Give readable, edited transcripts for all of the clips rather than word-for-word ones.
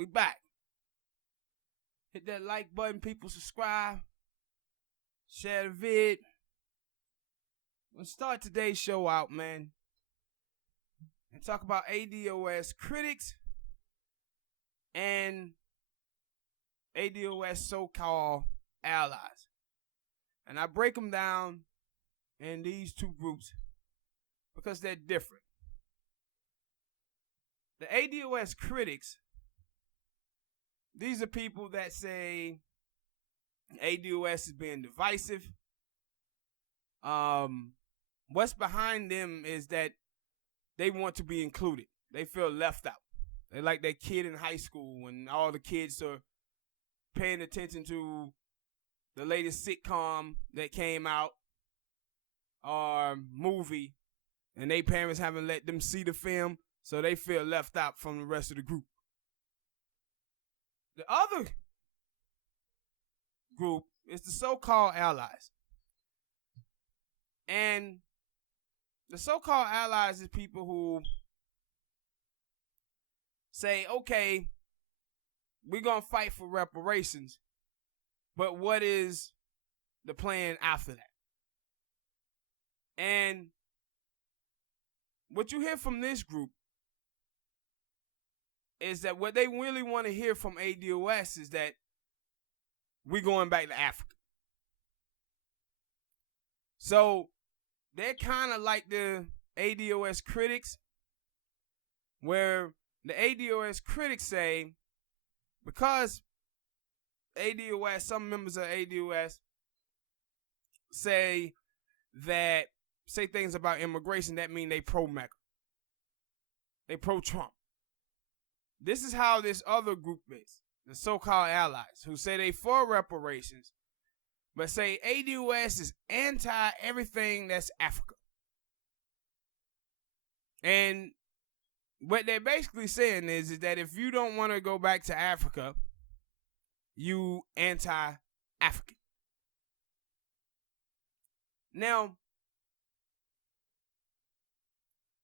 We back. Hit that like button, people. Subscribe. Share the vid. Let's start today's show out, man. And talk about ADOS critics and ADOS so-called allies. And I break them down in these two groups because they're different. The ADOS critics, these are people that say ADOS is being divisive. What's behind them is that they want to be included. They feel left out. They're like that kid in high school when all the kids are paying attention to the latest sitcom that came out or movie, and their parents haven't let them see the film, so they feel left out from the rest of the group. The other group is the so-called allies. And the so-called allies is people who say, okay, we're going to fight for reparations, but what is the plan after that? And what you hear from this group is that what they really want to hear from ADOS is that we're going back to Africa. So they're kind of like the ADOS critics, where the ADOS critics say, because ADOS, some members of ADOS say things about immigration, that mean they pro-Mecca. They pro-Trump. This is how this other group is, the so-called allies, who say they for reparations, but say ADOS is anti-everything that's Africa. And what they're basically saying is that if you don't want to go back to Africa, you anti-African. Now,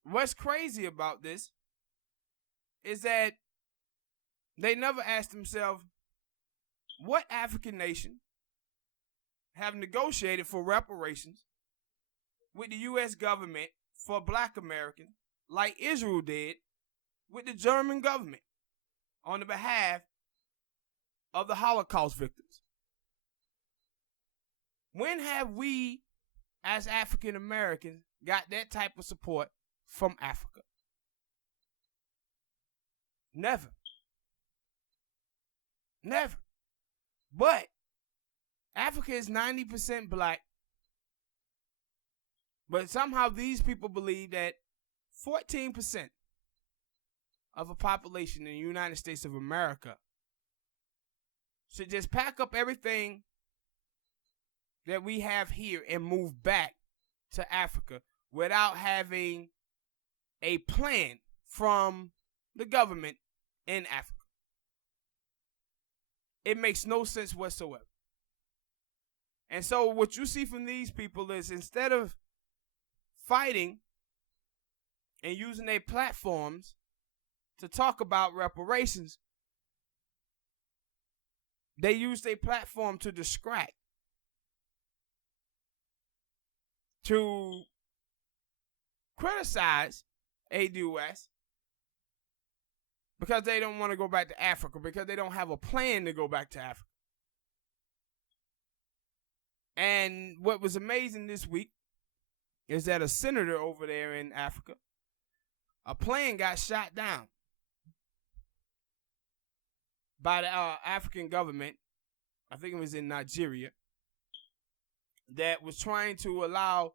what's crazy about this is that they never asked themselves, what African nation have negotiated for reparations with the U.S. government for black Americans like Israel did with the German government on the behalf of the Holocaust victims? When have we, as African Americans, got that type of support from Africa? Never. Never. But Africa is 90% black. But somehow these people believe that 14% of a population in the United States of America should just pack up everything that we have here and move back to Africa without having a plan from the government in Africa. It makes no sense whatsoever. And so what you see from these people is, instead of fighting and using their platforms to talk about reparations, they use their platform to distract, to criticize ADOS because they don't want to go back to Africa, because they don't have a plan to go back to Africa. And what was amazing this week is that a senator over there in Africa, a plane got shot down by the African government, I think it was in Nigeria, that was trying to allow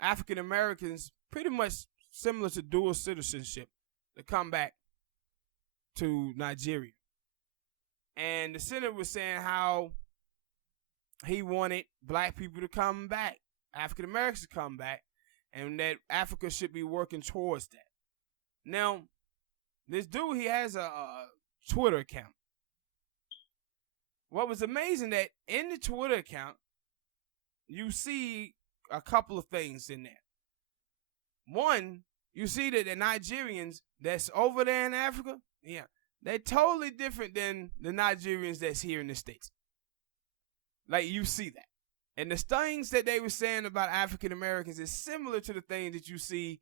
African Americans, pretty much similar to dual citizenship, to come back to Nigeria. And the senator was saying how he wanted black people to come back, African Americans to come back, and that Africa should be working towards that. Now, this dude, he has a Twitter account. What was amazing, that in the Twitter account, you see a couple of things in there. One, you see that the Nigerians that's over there in Africa, yeah, they're totally different than the Nigerians that's here in the States. Like, you see that. And the things that they were saying about African Americans is similar to the things that you see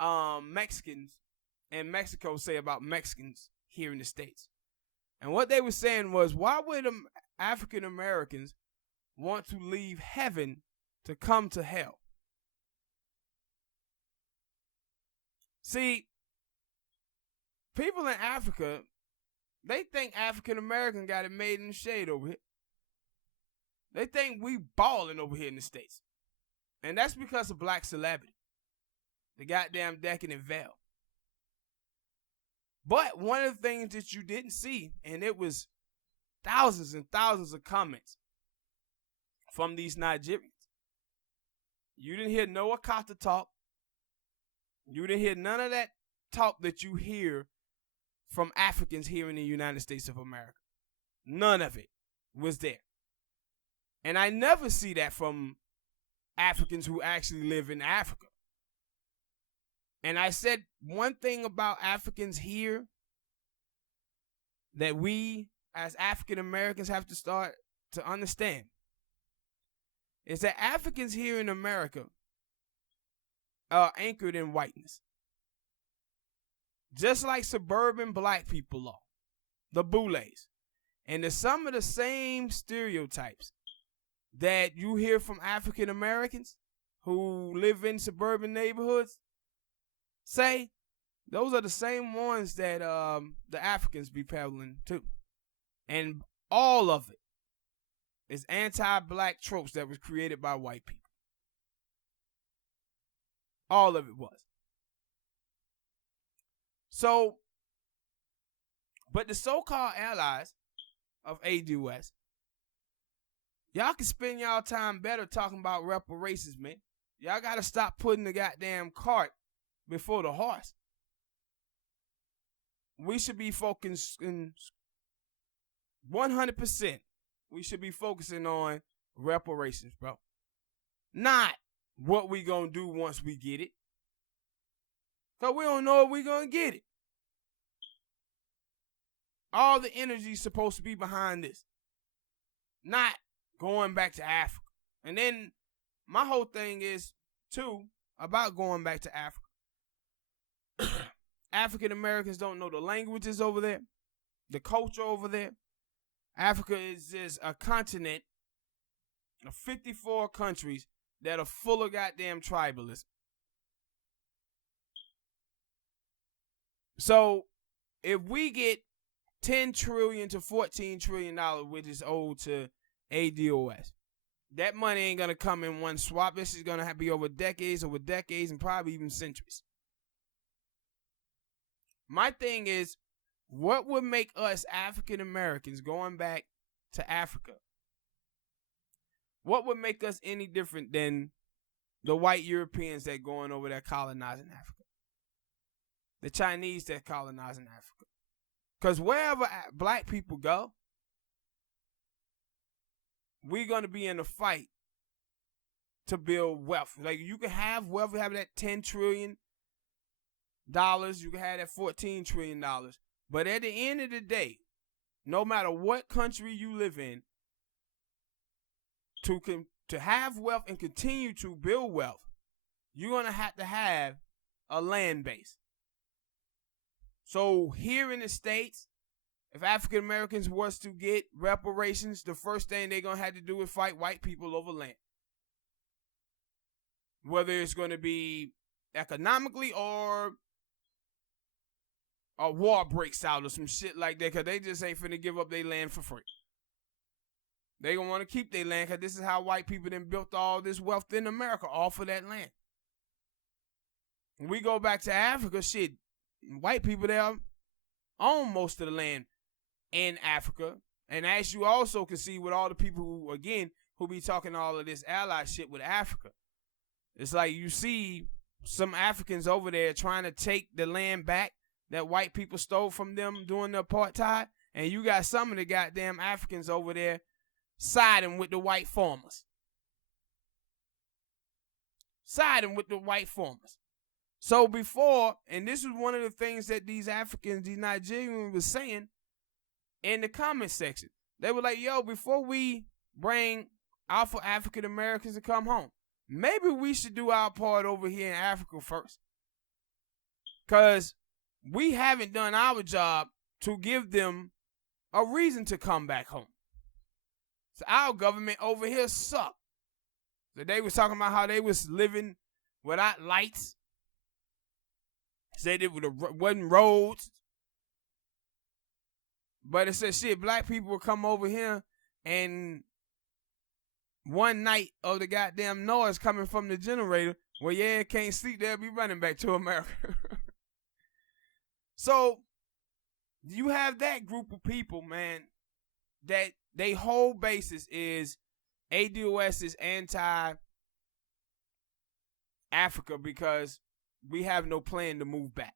Mexicans in Mexico say about Mexicans here in the States. And what they were saying was, why would African Americans want to leave heaven to come to hell? See, people in Africa, they think African American got it made in the shade over here. They think we balling over here in the States. And that's because of black celebrity. The goddamn decadent veil. But one of the things that you didn't see, and it was thousands and thousands of comments from these Nigerians. You didn't hear no Akata talk. You didn't hear none of that talk that you hear from Africans here in the United States of America. None of it was there. And I never see that from Africans who actually live in Africa. And I said one thing about Africans here that we as African Americans have to start to understand is that Africans here in America are anchored in whiteness. Just like suburban black people are, the Boulets. And there's some of the same stereotypes that you hear from African Americans who live in suburban neighborhoods say, those are the same ones that the Africans be peddling too. And all of it is anti-black tropes that was created by white people. All of it was. So, but the so-called allies of ADOS, y'all can spend y'all time better talking about reparations, man. Y'all got to stop putting the goddamn cart before the horse. We should be focusing 100%. We should be focusing on reparations, bro. Not what we gonna do once we get it. Because we don't know if we gonna get it. All the energy is supposed to be behind this. Not going back to Africa. And then my whole thing is, too, about going back to Africa. African Americans don't know the languages over there, the culture over there. Africa is just a continent of 54 countries that are full of goddamn tribalism. So, if we get $10 trillion to $14 trillion, which is owed to ADOS, that money ain't going to come in one swap. This is going to be over decades, and probably even centuries. My thing is, what would make us African Americans going back to Africa? What would make us any different than the white Europeans that going over there colonizing Africa? The Chinese that colonizing Africa? Because wherever black people go, we're going to be in a fight to build wealth. Like, you can have wealth, have that $10 trillion. You can have that $14 trillion. But at the end of the day, no matter what country you live in, to have wealth and continue to build wealth, you're going to have a land base. So here in the States, if African Americans was to get reparations, the first thing they're going to have to do is fight white people over land. Whether it's going to be economically or a war breaks out or some shit like that, because they just ain't finna give up their land for free. They gonna want to keep their land, because this is how white people then built all this wealth in America, off of that land. When we go back to Africa, shit, white people there own most of the land in Africa. And as you also can see with all the people who, again, who be talking all of this ally shit with Africa, it's like you see some Africans over there trying to take the land back that white people stole from them during the apartheid, and you got some of the goddamn Africans over there siding with the white farmers. Siding with the white farmers. So before, and this was one of the things that these Africans, these Nigerians was saying in the comment section. They were like, yo, before we bring Alpha African Americans to come home, maybe we should do our part over here in Africa first. Because we haven't done our job to give them a reason to come back home. So our government over here sucked. So they was talking about how they was living without lights. Said it wasn't roads. But it said, shit, black people would come over here and one night of the goddamn noise coming from the generator, well, yeah, can't sleep, they'll be running back to America. So you have that group of people, man, that they whole basis is ADOS is anti-Africa because we have no plan to move back.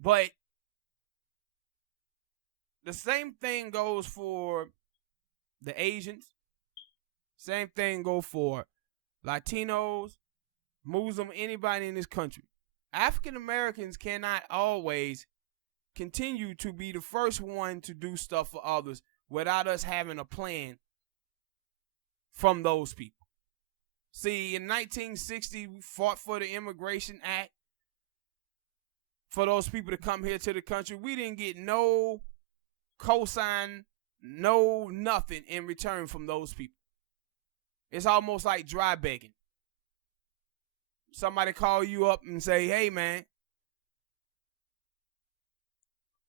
But the same thing goes for the Asians. Same thing goes for Latinos, Muslim, anybody in this country. African Americans cannot always continue to be the first one to do stuff for others without us having a plan from those people. See, in 1960, we fought for the Immigration Act for those people to come here to the country. We didn't get no cosign, no nothing in return from those people. It's almost like dry begging. Somebody call you up and say, hey, man,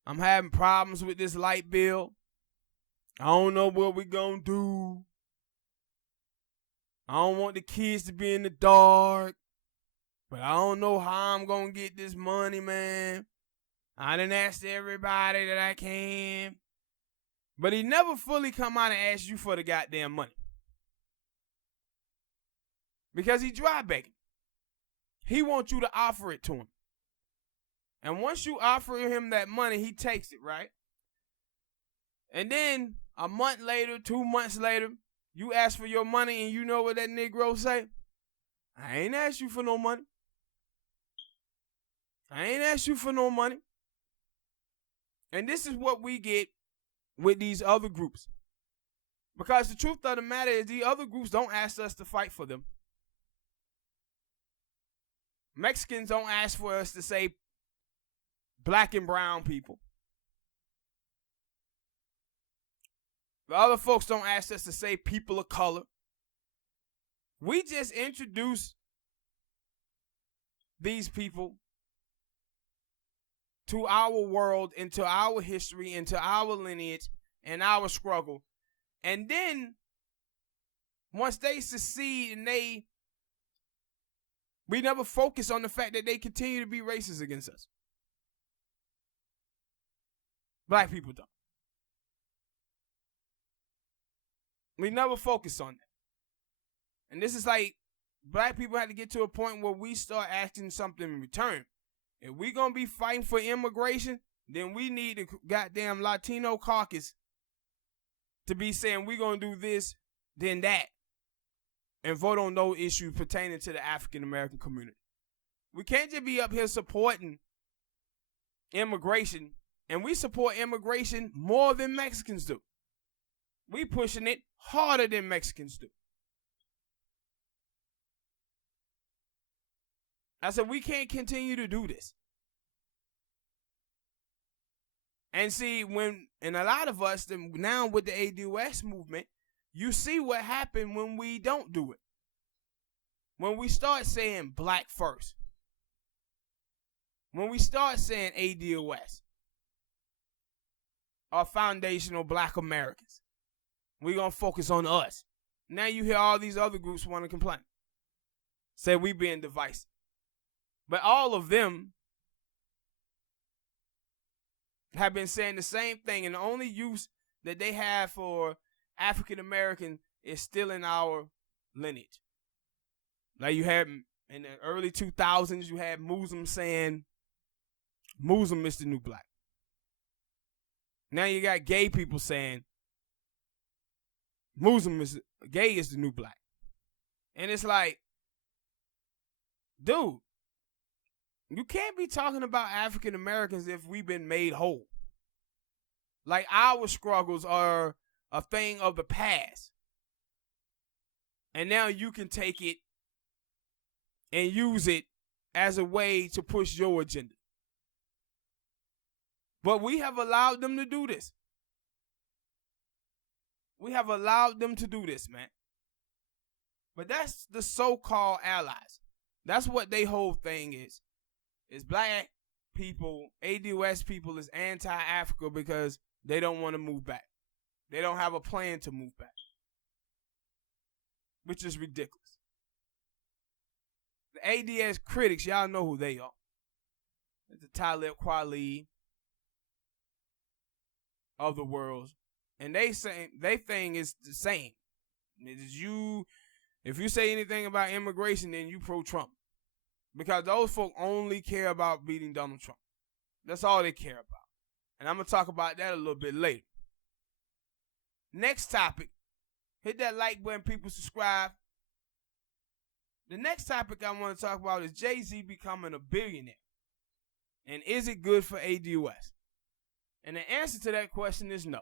I'm having problems with this light bill. I don't know what we're going to do. I don't want the kids to be in the dark. But I don't know how I'm going to get this money, man. I done asked everybody that I can. But he never fully come out and ask you for the goddamn money. Because he dry begging. He wants you to offer it to him. And once you offer him that money, he takes it, right? And then a month later, 2 months later, you ask for your money and you know what that Negro say? I ain't asked you for no money. I ain't asked you for no money. And this is what we get with these other groups. Because the truth of the matter is the other groups don't ask us to fight for them. Mexicans don't ask for us to say black and brown people. The other folks don't ask us to say people of color. We just introduce these people to our world, into our history, into our lineage, and our struggle. And then, once they succeed and we never focus on the fact that they continue to be racist against us. Black people don't. We never focus on that. And this is like, black people have to get to a point where we start asking something in return. If we gonna be fighting for immigration, then we need the goddamn Latino caucus to be saying we gonna do this, then that, and vote on those issues pertaining to the African American community. We can't just be up here supporting immigration, and we support immigration more than Mexicans do. We pushing it harder than Mexicans do. I said, we can't continue to do this. And see, and a lot of us, now with the ADOS movement, you see what happened when we don't do it. When we start saying black first. When we start saying ADOS. Or foundational black Americans. We're going to focus on us. Now you hear all these other groups want to complain. Say we being divisive. But all of them have been saying the same thing, and the only use that they have for African American is still in our lineage. Like you had in the early 2000s, you had Muslim saying Muslim is the new black. Now you got gay people saying gay is the new black. And it's like, dude, you can't be talking about African Americans if we've been made whole. Like our struggles are a thing of the past. And now you can take it and use it as a way to push your agenda. But we have allowed them to do this. We have allowed them to do this, man. But that's the so-called allies. That's what their whole thing is. Is black people, ADOS people is anti-Africa because they don't want to move back. They don't have a plan to move back. Which is ridiculous. The ADS critics, y'all know who they are. The Talib Kweli of the world. And they thing is the same. If you say anything about immigration, then you pro-Trump. Because those folk only care about beating Donald Trump. That's all they care about. And I'm going to talk about that a little bit later. Next topic. Hit that like button, people, subscribe. The next topic I want to talk about is Jay-Z becoming a billionaire. And is it good for ADOS? And the answer to that question is no.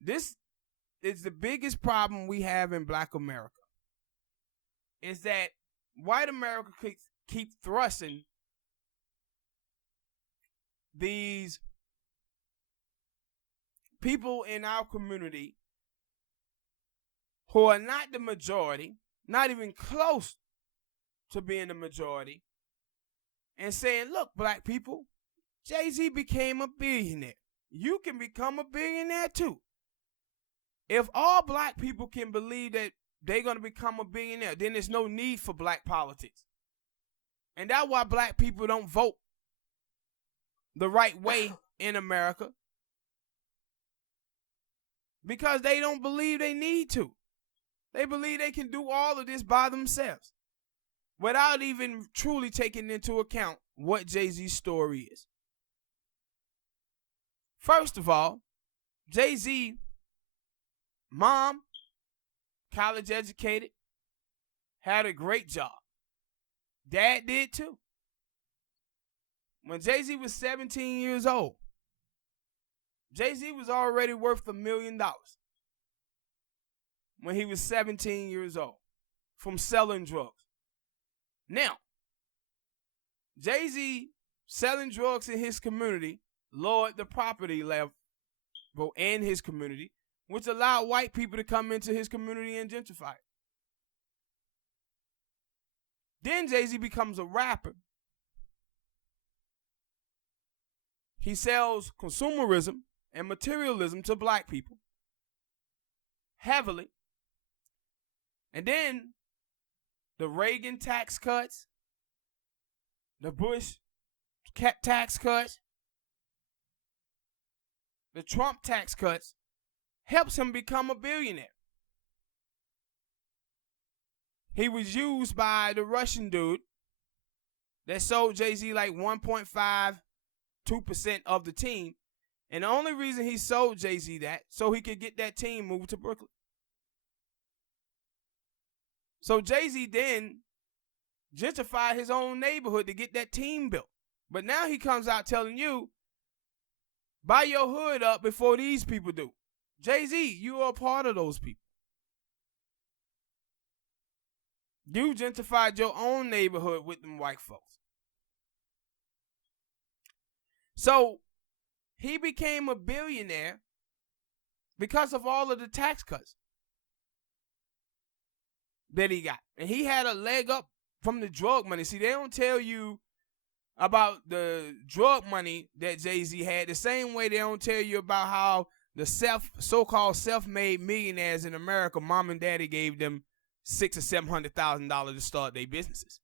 This is the biggest problem we have in black America. Is that white America keep thrusting these people in our community who are not the majority, not even close to being the majority, and saying, look, black people, Jay-Z became a billionaire. You can become a billionaire too. If all black people can believe that they're going to become a billionaire, then there's no need for black politics. And that's why black people don't vote the right way in America. Because they don't believe they need to. They believe they can do all of this by themselves without even truly taking into account what Jay-Z's story is. First of all, Jay-Z, mom, college educated, had a great job. Dad did too. When Jay-Z was 17 years old, Jay-Z was already worth $1 million when he was 17 years old from selling drugs. Now, Jay-Z selling drugs in his community lowered the property level in his community, which allowed white people to come into his community and gentrify it. Then Jay-Z becomes a rapper. He sells consumerism and materialism to black people heavily. And then the Reagan tax cuts, the Bush tax cuts, the Trump tax cuts helps him become a billionaire. He was used by the Russian dude that sold Jay-Z like 1.5, 2% of the team. And the only reason he sold Jay-Z that, so he could get that team moved to Brooklyn. So Jay-Z then gentrified his own neighborhood to get that team built. But now he comes out telling you, buy your hood up before these people do. Jay-Z, you are a part of those people. You gentrified your own neighborhood with them white folks. So he became a billionaire because of all of the tax cuts that he got. And he had a leg up from the drug money. See, they don't tell you about the drug money that Jay-Z had the same way they don't tell you about how the so-called self-made millionaires in America, mom and daddy gave them $600,000 or $700,000 to start their businesses.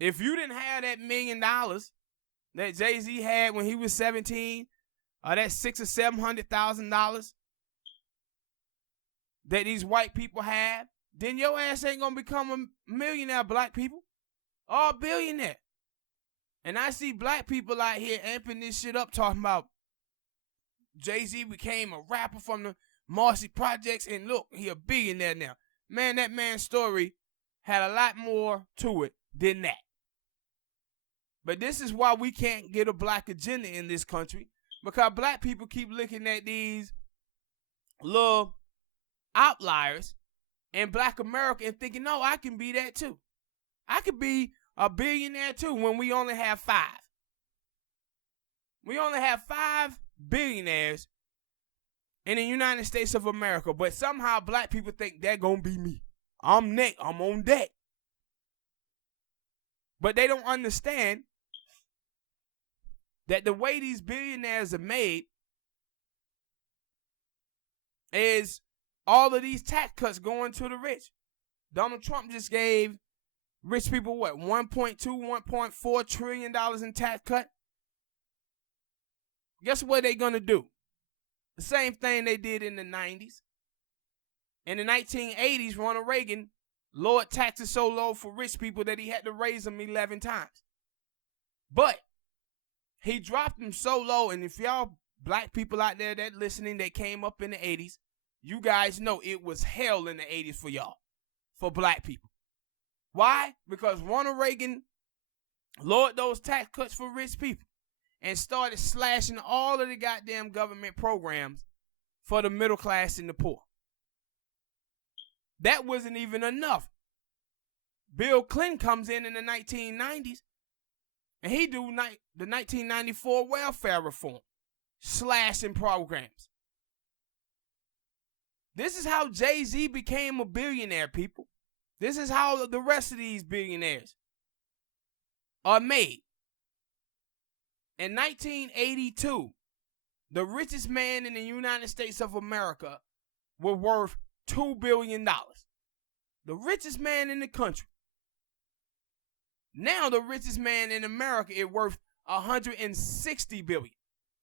If you didn't have that $1 million that Jay-Z had when he was 17, or that $600,000 or $700,000 that these white people have, then your ass ain't gonna become a millionaire, black people, or a billionaire. And I see black people out here amping this shit up, talking about Jay-Z became a rapper from the Marcy Projects, and look, he a billionaire now. Man, that man's story had a lot more to it than that. But this is why we can't get a black agenda in this country, because black people keep looking at these little outliers in black America and thinking, no, I can be that too. I could be a billionaire too, when we only have 5. We only have 5 billionaires in the United States of America, but somehow black people think they're going to be me. I'm next. I'm on deck. But they don't understand that the way these billionaires are made is all of these tax cuts going to the rich. Donald Trump just gave rich people what, $1.2, $1.4 trillion in tax cut? Guess what they're going to do? The same thing they did in the 90s. In the 1980s, Ronald Reagan lowered taxes so low for rich people that he had to raise them 11 times. But he dropped them so low, and if y'all black people out there that listening that came up in the 80s, you guys know it was hell in the 80s for y'all, for black people. Why? Because Ronald Reagan lowered those tax cuts for rich people and started slashing all of the goddamn government programs for the middle class and the poor. That wasn't even enough. Bill Clinton comes in the 1990s, and he do the 1994 welfare reform, slashing programs. This is how Jay-Z became a billionaire, people. This is how the rest of these billionaires are made. In 1982, the richest man in the United States of America was worth $2 billion. The richest man in the country. Now the richest man in America is worth $160 billion.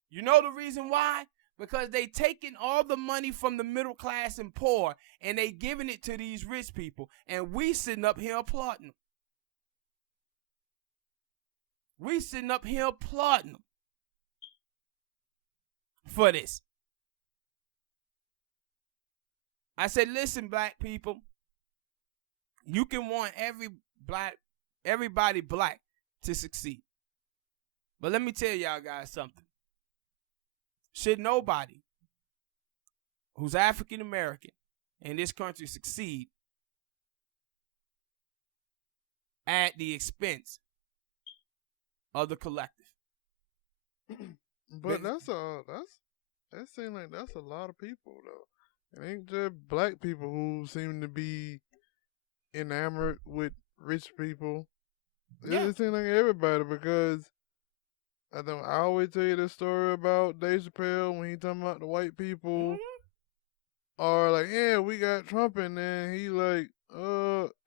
You know the reason why? Because they taking all the money from the middle class and poor and they giving it to these rich people, and we sitting up here applauding them. We sitting up here applauding them for this. I said, listen, black people, you can want everybody black to succeed. But let me tell y'all guys something. Should nobody who's African American in this country succeed at the expense of the collective? But that seems like that's a lot of people though. It ain't just black people who seem to be enamored with rich people. Yeah. It seems like everybody, because I always tell you the story about Dave Chappelle when he talking about the white people are like, yeah, we got Trump, and then he like,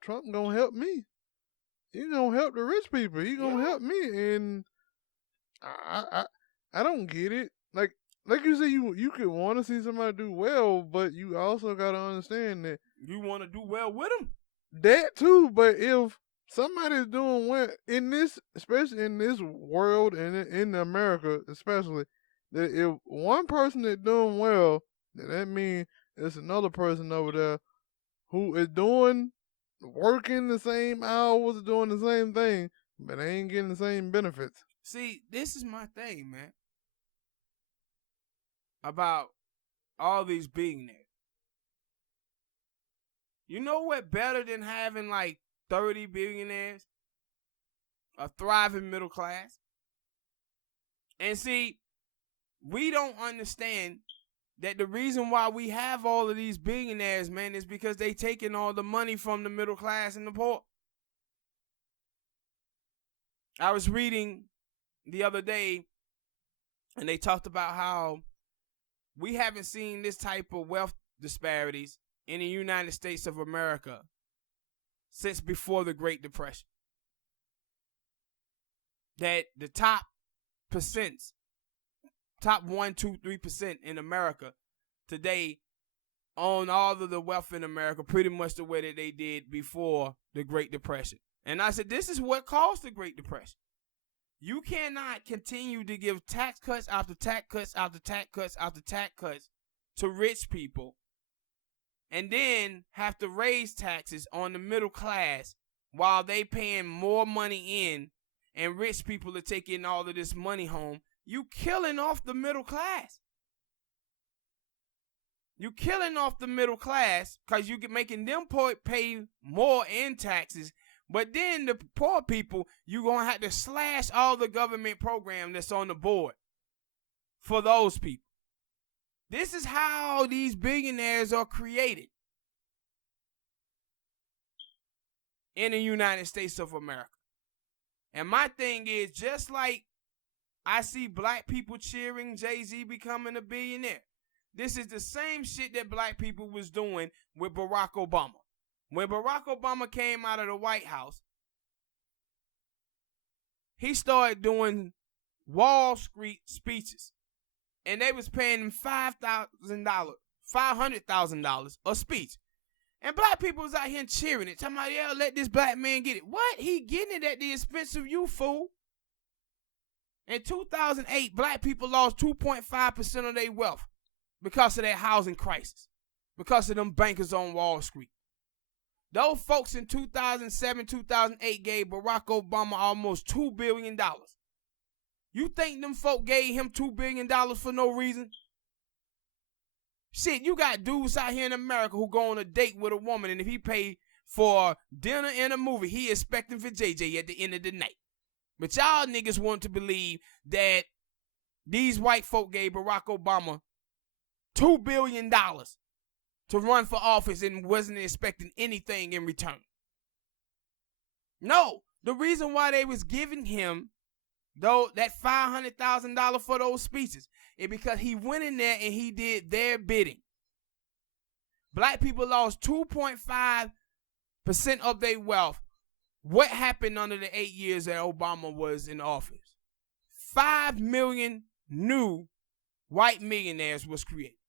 Trump gonna help me. He gonna help the rich people. He gonna help me, and I don't get it. Like you said, you could want to see somebody do well, but you also gotta understand that you want to do well with them. That too, but if somebody's doing well in this, especially in this world and in America, especially, that if one person is doing well, then that means there's another person over there who is working the same hours, doing the same thing, but they ain't getting the same benefits. See, this is my thing, man, about all these billionaires. You know what better than having like 30 billionaires? A thriving middle class. And see, we don't understand that the reason why we have all of these billionaires, man, is because they taking all the money from the middle class and the poor. I was reading the other day, and they talked about how we haven't seen this type of wealth disparities in the United States of America since before the Great Depression. That the top 1%, 2, 3% in America today own all of the wealth in America pretty much the way that they did before the Great Depression. And I said, this is what caused the Great Depression. You cannot continue to give tax cuts after tax cuts after tax cuts after tax cuts to rich people and then have to raise taxes on the middle class while they paying more money in, and rich people are taking all of this money home. You killing off the middle class. You killing off the middle class because you get making them pay more in taxes. But then the poor people, you're going to have to slash all the government program that's on the board for those people. This is how these billionaires are created in the United States of America. And my thing is, just like I see black people cheering Jay-Z becoming a billionaire, this is the same shit that black people was doing with Barack Obama. When Barack Obama came out of the White House, he started doing Wall Street speeches. And they was paying him $500,000 a speech. And black people was out here cheering it. Talking about, yeah, let this black man get it. What? He getting it at the expense of you, fool. In 2008, black people lost 2.5% of their wealth because of that housing crisis, because of them bankers on Wall Street. Those folks in 2007, 2008 gave Barack Obama almost $2 billion. You think them folk gave him $2 billion for no reason? Shit, you got dudes out here in America who go on a date with a woman, and if he paid for dinner and a movie, he expecting for JJ at the end of the night. But y'all niggas want to believe that these white folk gave Barack Obama $2 billion to run for office and wasn't expecting anything in return. No, the reason why they was giving him that $500,000 for those speeches is because he went in there and he did their bidding. Black people lost 2.5% of their wealth. What happened under the 8 years that Obama was in office? 5 million new white millionaires was created.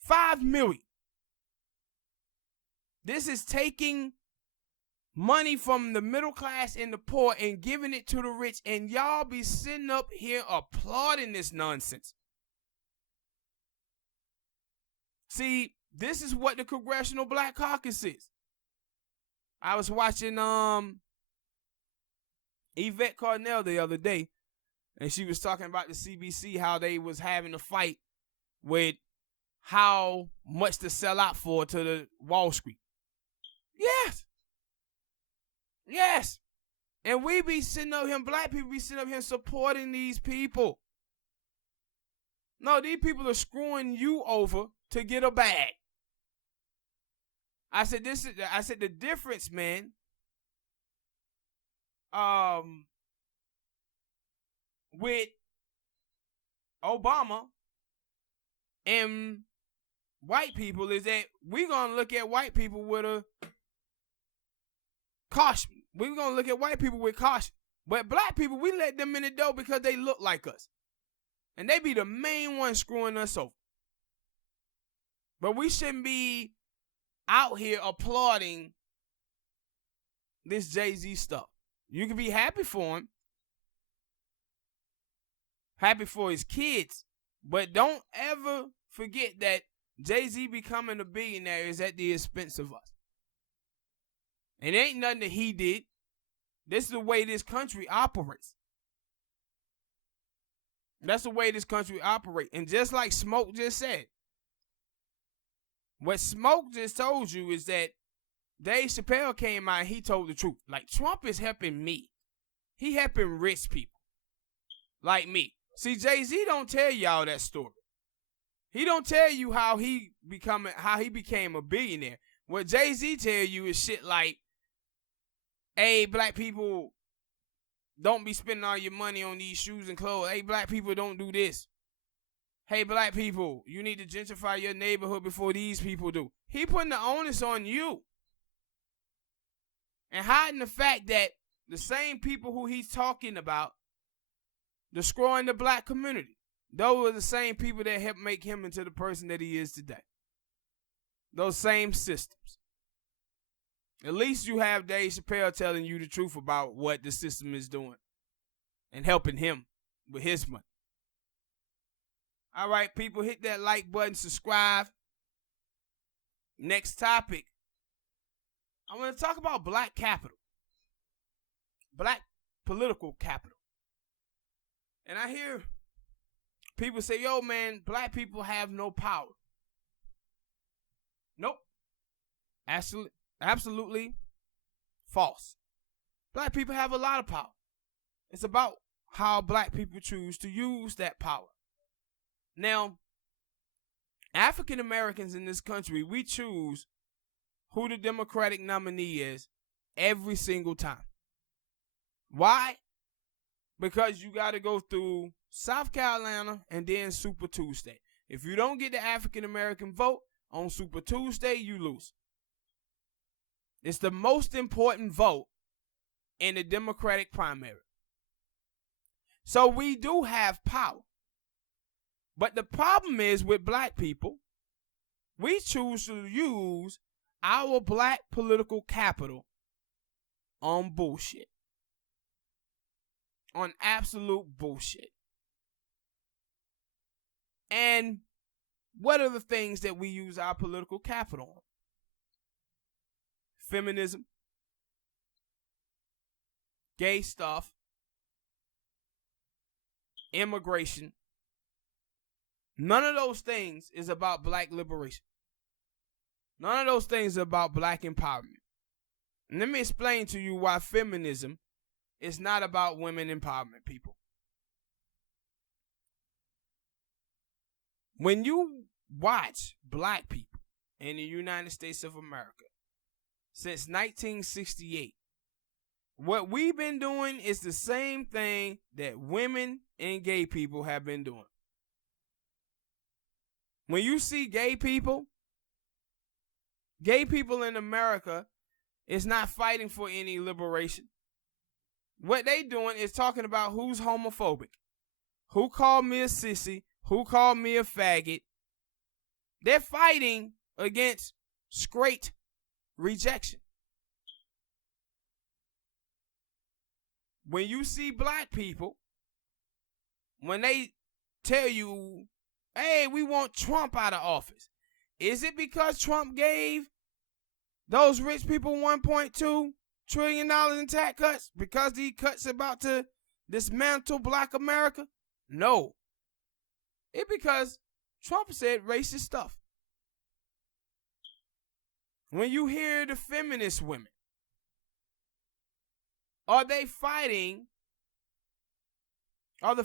5 million. This is taking money from the middle class and the poor and giving it to the rich, and y'all be sitting up here applauding this nonsense. See, this is what the Congressional Black Caucus is. I was watching Yvette Carnell the other day, and she was talking about the CBC, how they was having a fight with how much to sell out for to the Wall Street. Yes. Yes. And we be sitting up here, black people be sitting up here supporting these people. No, these people are screwing you over to get a bag. I said the difference, man. With Obama and white people is that we're gonna look at white people with a caution. We're going to look at white people with caution. But black people, we let them in the door because they look like us. And they be the main ones screwing us over. But we shouldn't be out here applauding this Jay-Z stuff. You can be happy for him. Happy for his kids. But don't ever forget that Jay-Z becoming a billionaire is at the expense of us. And it ain't nothing that he did. This is the way this country operates. That's the way this country operates. And just like Smoke just said, what Smoke just told you is that Dave Chappelle came out and he told the truth. Like, Trump is helping me. He helping rich people like me. See, Jay-Z don't tell y'all that story. He don't tell you how he became a billionaire. What Jay-Z tell you is shit like, hey, black people, don't be spending all your money on these shoes and clothes. Hey, black people, don't do this. Hey, black people, you need to gentrify your neighborhood before these people do. He putting the onus on you. And hiding the fact that the same people who he's talking about destroying the black community, those are the same people that helped make him into the person that he is today. Those same systems. At least you have Dave Chappelle telling you the truth about what the system is doing and helping him with his money. All right, people, hit that like button, subscribe. Next topic, I want to talk about black capital, black political capital. And I hear people say, yo, man, black people have no power. Nope. Absolutely false. Black people have a lot of power. It's about how black people choose to use that power. Now, African Americans in this country, we choose who the Democratic nominee is every single time. Why? Because you got to go through South Carolina and then Super Tuesday. If you don't get the African American vote on Super Tuesday, you lose. It's the most important vote in the Democratic primary. So we do have power. But the problem is with black people, we choose to use our black political capital on bullshit. On absolute bullshit. And what are the things that we use our political capital on? Feminism, gay stuff, immigration. None of those things is about black liberation. None of those things are about black empowerment. And let me explain to you why feminism is not about women empowerment, people. When you watch black people in the United States of America since 1968, what we've been doing is the same thing that women and gay people have been doing. When you see gay people in America is not fighting for any liberation. What they doing is talking about who's homophobic, who called me a sissy, who called me a faggot. They're fighting against straight rejection. When you see black people, when they tell you, hey, we want Trump out of office, is it because Trump gave those rich people $1.2 trillion in tax cuts because these cuts about to dismantle black America? No. It's because Trump said racist stuff. When you hear the feminist women, are the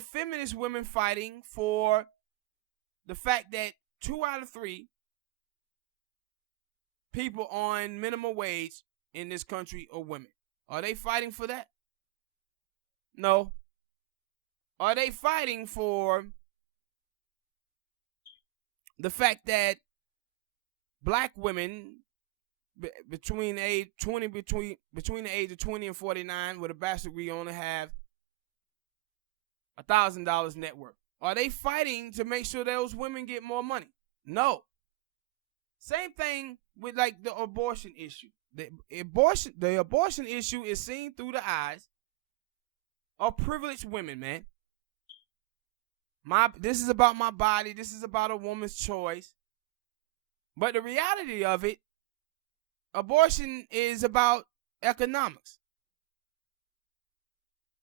feminist women fighting for the fact that 2 out of 3 people on minimum wage in this country are women? Are they fighting for that? No. Are they fighting for the fact that black women between the age of 20 and 49 with a bachelor's degree only have $1,000 net worth? Are they fighting to make sure those women get more money? No. Same thing with like the abortion issue. The abortion issue is seen through the eyes of privileged women, man. This is about my body. This is about a woman's choice. But the reality of it, abortion is about economics.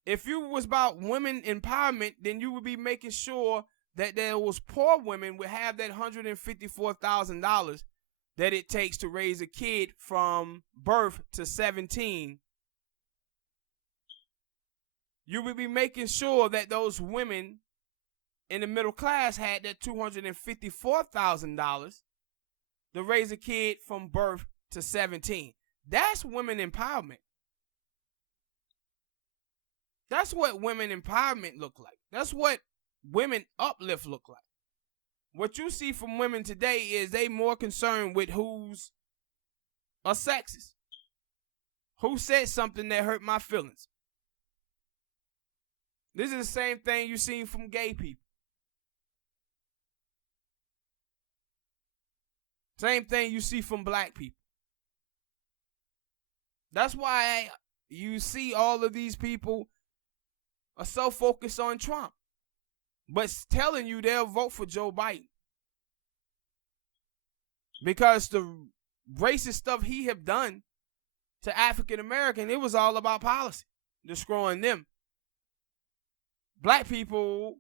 If you was about women empowerment, then you would be making sure that there was poor women would have that $154,000 that it takes to raise a kid from birth to 17. You would be making sure that those women in the middle class had that $254,000 to raise a kid from birth to 17. That's women empowerment. That's what women empowerment look like. That's what women uplift look like. What you see from women today is they more concerned with who's a sexist. Who said something that hurt my feelings. This is the same thing you see from gay people. Same thing you see from black people. That's why you see all of these people are so focused on Trump, but telling you they'll vote for Joe Biden. Because the racist stuff he have done to African American, it was all about policy, destroying them. Black people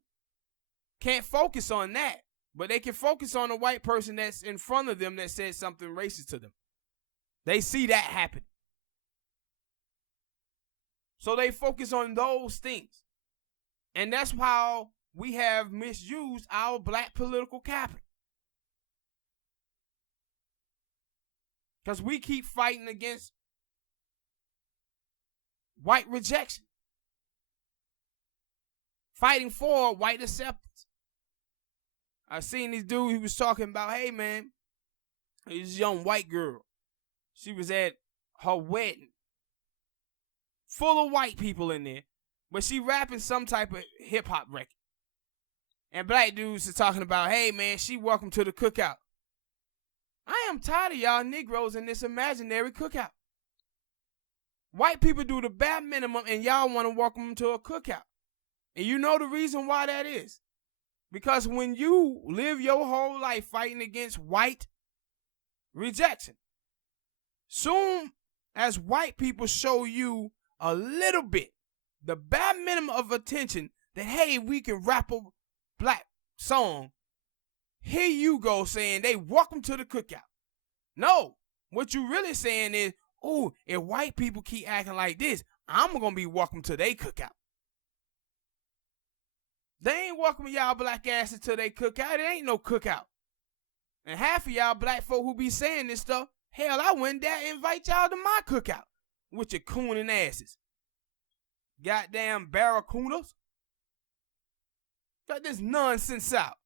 can't focus on that, but they can focus on a white person that's in front of them that said something racist to them. They see that happen. So they focus on those things. And that's how we have misused our black political capital. Because we keep fighting against white rejection. Fighting for white acceptance. I seen this dude, he was talking about, hey man, this young white girl. She was at her wedding. Full of white people in there. But she rapping some type of hip-hop record. And black dudes are talking about, hey man, she welcome to the cookout. I am tired of y'all Negroes in this imaginary cookout. White people do the bare minimum and y'all want to welcome them to a cookout. And you know the reason why that is? Because when you live your whole life fighting against white rejection, soon as white people show you a little bit, the bare minimum of attention that, hey, we can rap a black song, here you go saying they welcome to the cookout. No, what you really saying is, oh, if white people keep acting like this, I'm going to be welcome to their cookout. They ain't welcoming y'all black asses to their cookout. It ain't no cookout. And half of y'all black folk who be saying this stuff, hell, I wouldn't dare invite y'all to my cookout with your cooning asses. Goddamn barracudas. Got this nonsense out.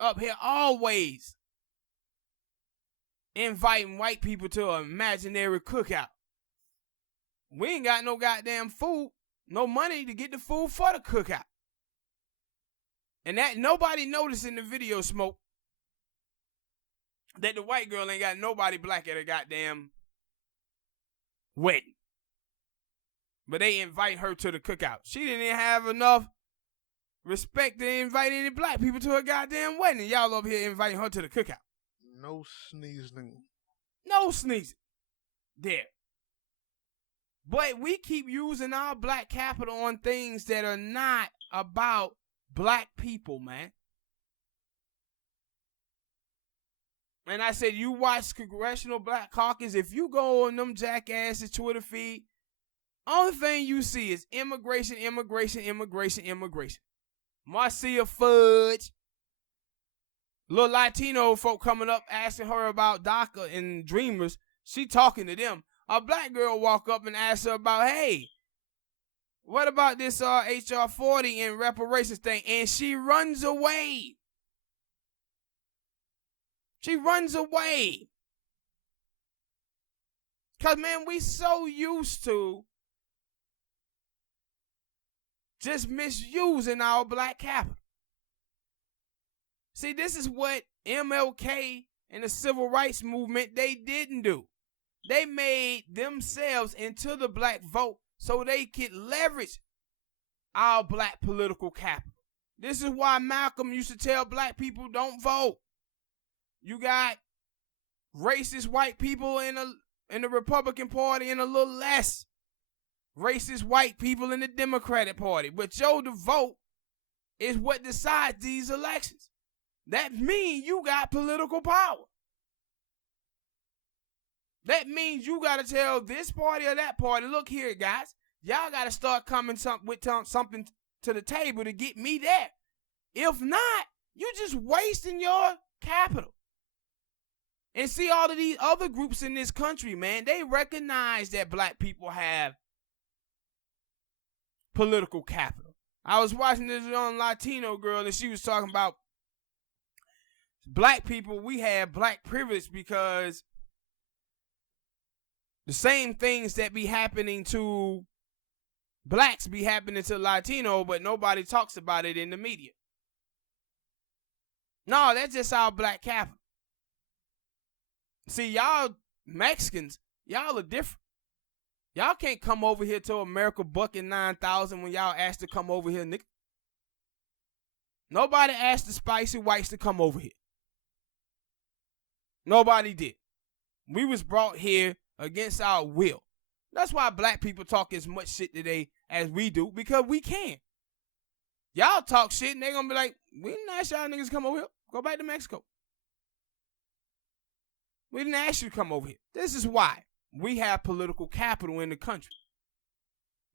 Up here always inviting white people to an imaginary cookout. We ain't got no goddamn food, no money to get the food for the cookout. And that nobody noticed in the video, Smoke, that the white girl ain't got nobody black at her goddamn wedding. But they invite her to the cookout. She didn't even have enough respect to invite any black people to her goddamn wedding. Y'all over here inviting her to the cookout. No sneezing. No sneezing. There. But we keep using our black capital on things that are not about black people, man. And I said, you watch Congressional Black Caucus, if you go on them jackasses Twitter feed, only thing you see is immigration, immigration, immigration, immigration. Marcia Fudge, little Latino folk coming up asking her about DACA and Dreamers. She talking to them. A black girl walk up and ask her about, hey, what about this HR 40 and reparations thing? And she runs away. She runs away. Because, man, we so used to just misusing our black capital. See, this is what MLK and the civil rights movement, they didn't do. They made themselves into the black vote so they could leverage our black political capital. This is why Malcolm used to tell black people, don't vote. You got racist white people in the Republican Party and a little less racist white people in the Democratic Party. But the vote is what decides these elections. That means you got political power. That means you got to tell this party or that party, look here, guys, y'all got to start coming with something to the table to get me there. If not, you just wasting your capital. And see all of these other groups in this country, man, they recognize that black people have political capital. I was watching this young Latino girl and she was talking about black people, we have black privilege because the same things that be happening to blacks be happening to Latino, but nobody talks about it in the media. No, that's just our black capital. See, y'all Mexicans, y'all are different. Y'all can't come over here to America bucking 9,000 when y'all asked to come over here, nigga. Nobody asked the spicy whites to come over here. Nobody did. We was brought here against our will. That's why black people talk as much shit today as we do, because we can. Y'all talk shit and they gonna be like, we didn't ask y'all niggas to come over here. Go back to Mexico. We didn't ask you to come over here. This is why we have political capital in the country.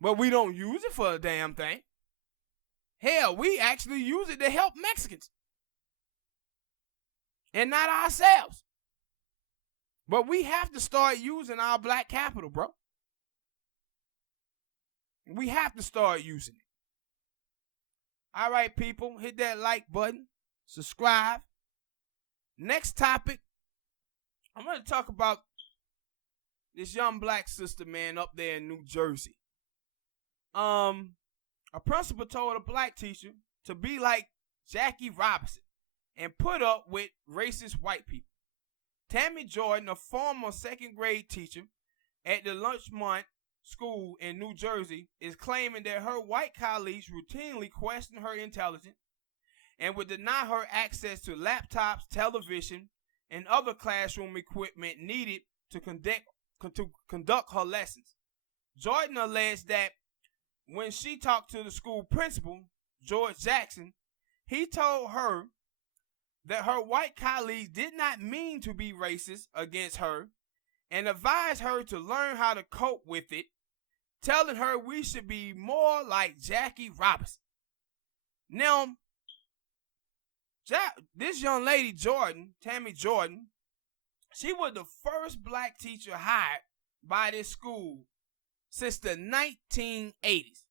But we don't use it for a damn thing. Hell, we actually use it to help Mexicans. And not ourselves. But we have to start using our black capital, bro. We have to start using it. All right, people, hit that like button. Subscribe. Next topic, I'm going to talk about this young black sister, man, up there in New Jersey. A principal told a black teacher to be like Jackie Robinson and put up with racist white people. Tammy Jordan, a former second grade teacher at the Lib&Smoke school in New Jersey, is claiming that her white colleagues routinely question her intelligence and would deny her access to laptops, television, and other classroom equipment needed to conduct her lessons. Jordan alleged that when she talked to the school principal, George Jackson, he told her that her white colleagues did not mean to be racist against her and advised her to learn how to cope with it, telling her we should be more like Jackie Robinson. Now, this young lady, Jordan, Tammy Jordan, she was the first black teacher hired by this school since the 1980s.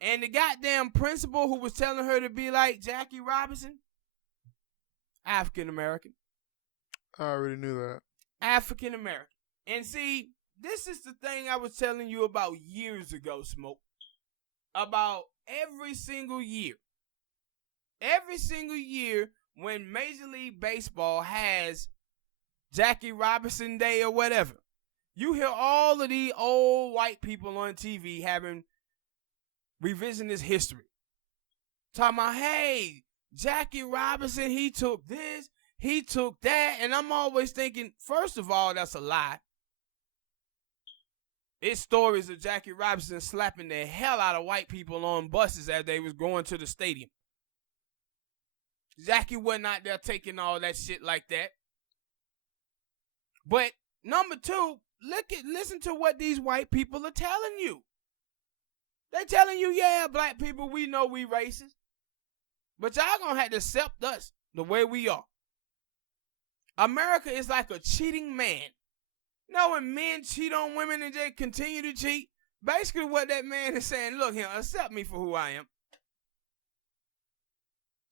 And the goddamn principal who was telling her to be like Jackie Robinson, African American. I already knew that. African American. And see, this is the thing I was telling you about years ago, Smoke. About every single year. Every single year when Major League Baseball has Jackie Robinson Day or whatever, you hear all of these old white people on TV having revisionist history. Talking about, hey, Jackie Robinson, he took this, he took that. And I'm always thinking, first of all, that's a lie. It's stories of Jackie Robinson slapping the hell out of white people on buses as they was going to the stadium. Jackie wasn't out there taking all that shit like that. But number two, listen to what these white people are telling you. They telling you, yeah, black people, we know we racist. But y'all gonna have to accept us the way we are. America is like a cheating man. You know when men cheat on women and they continue to cheat? Basically what that man is saying, look here, accept me for who I am.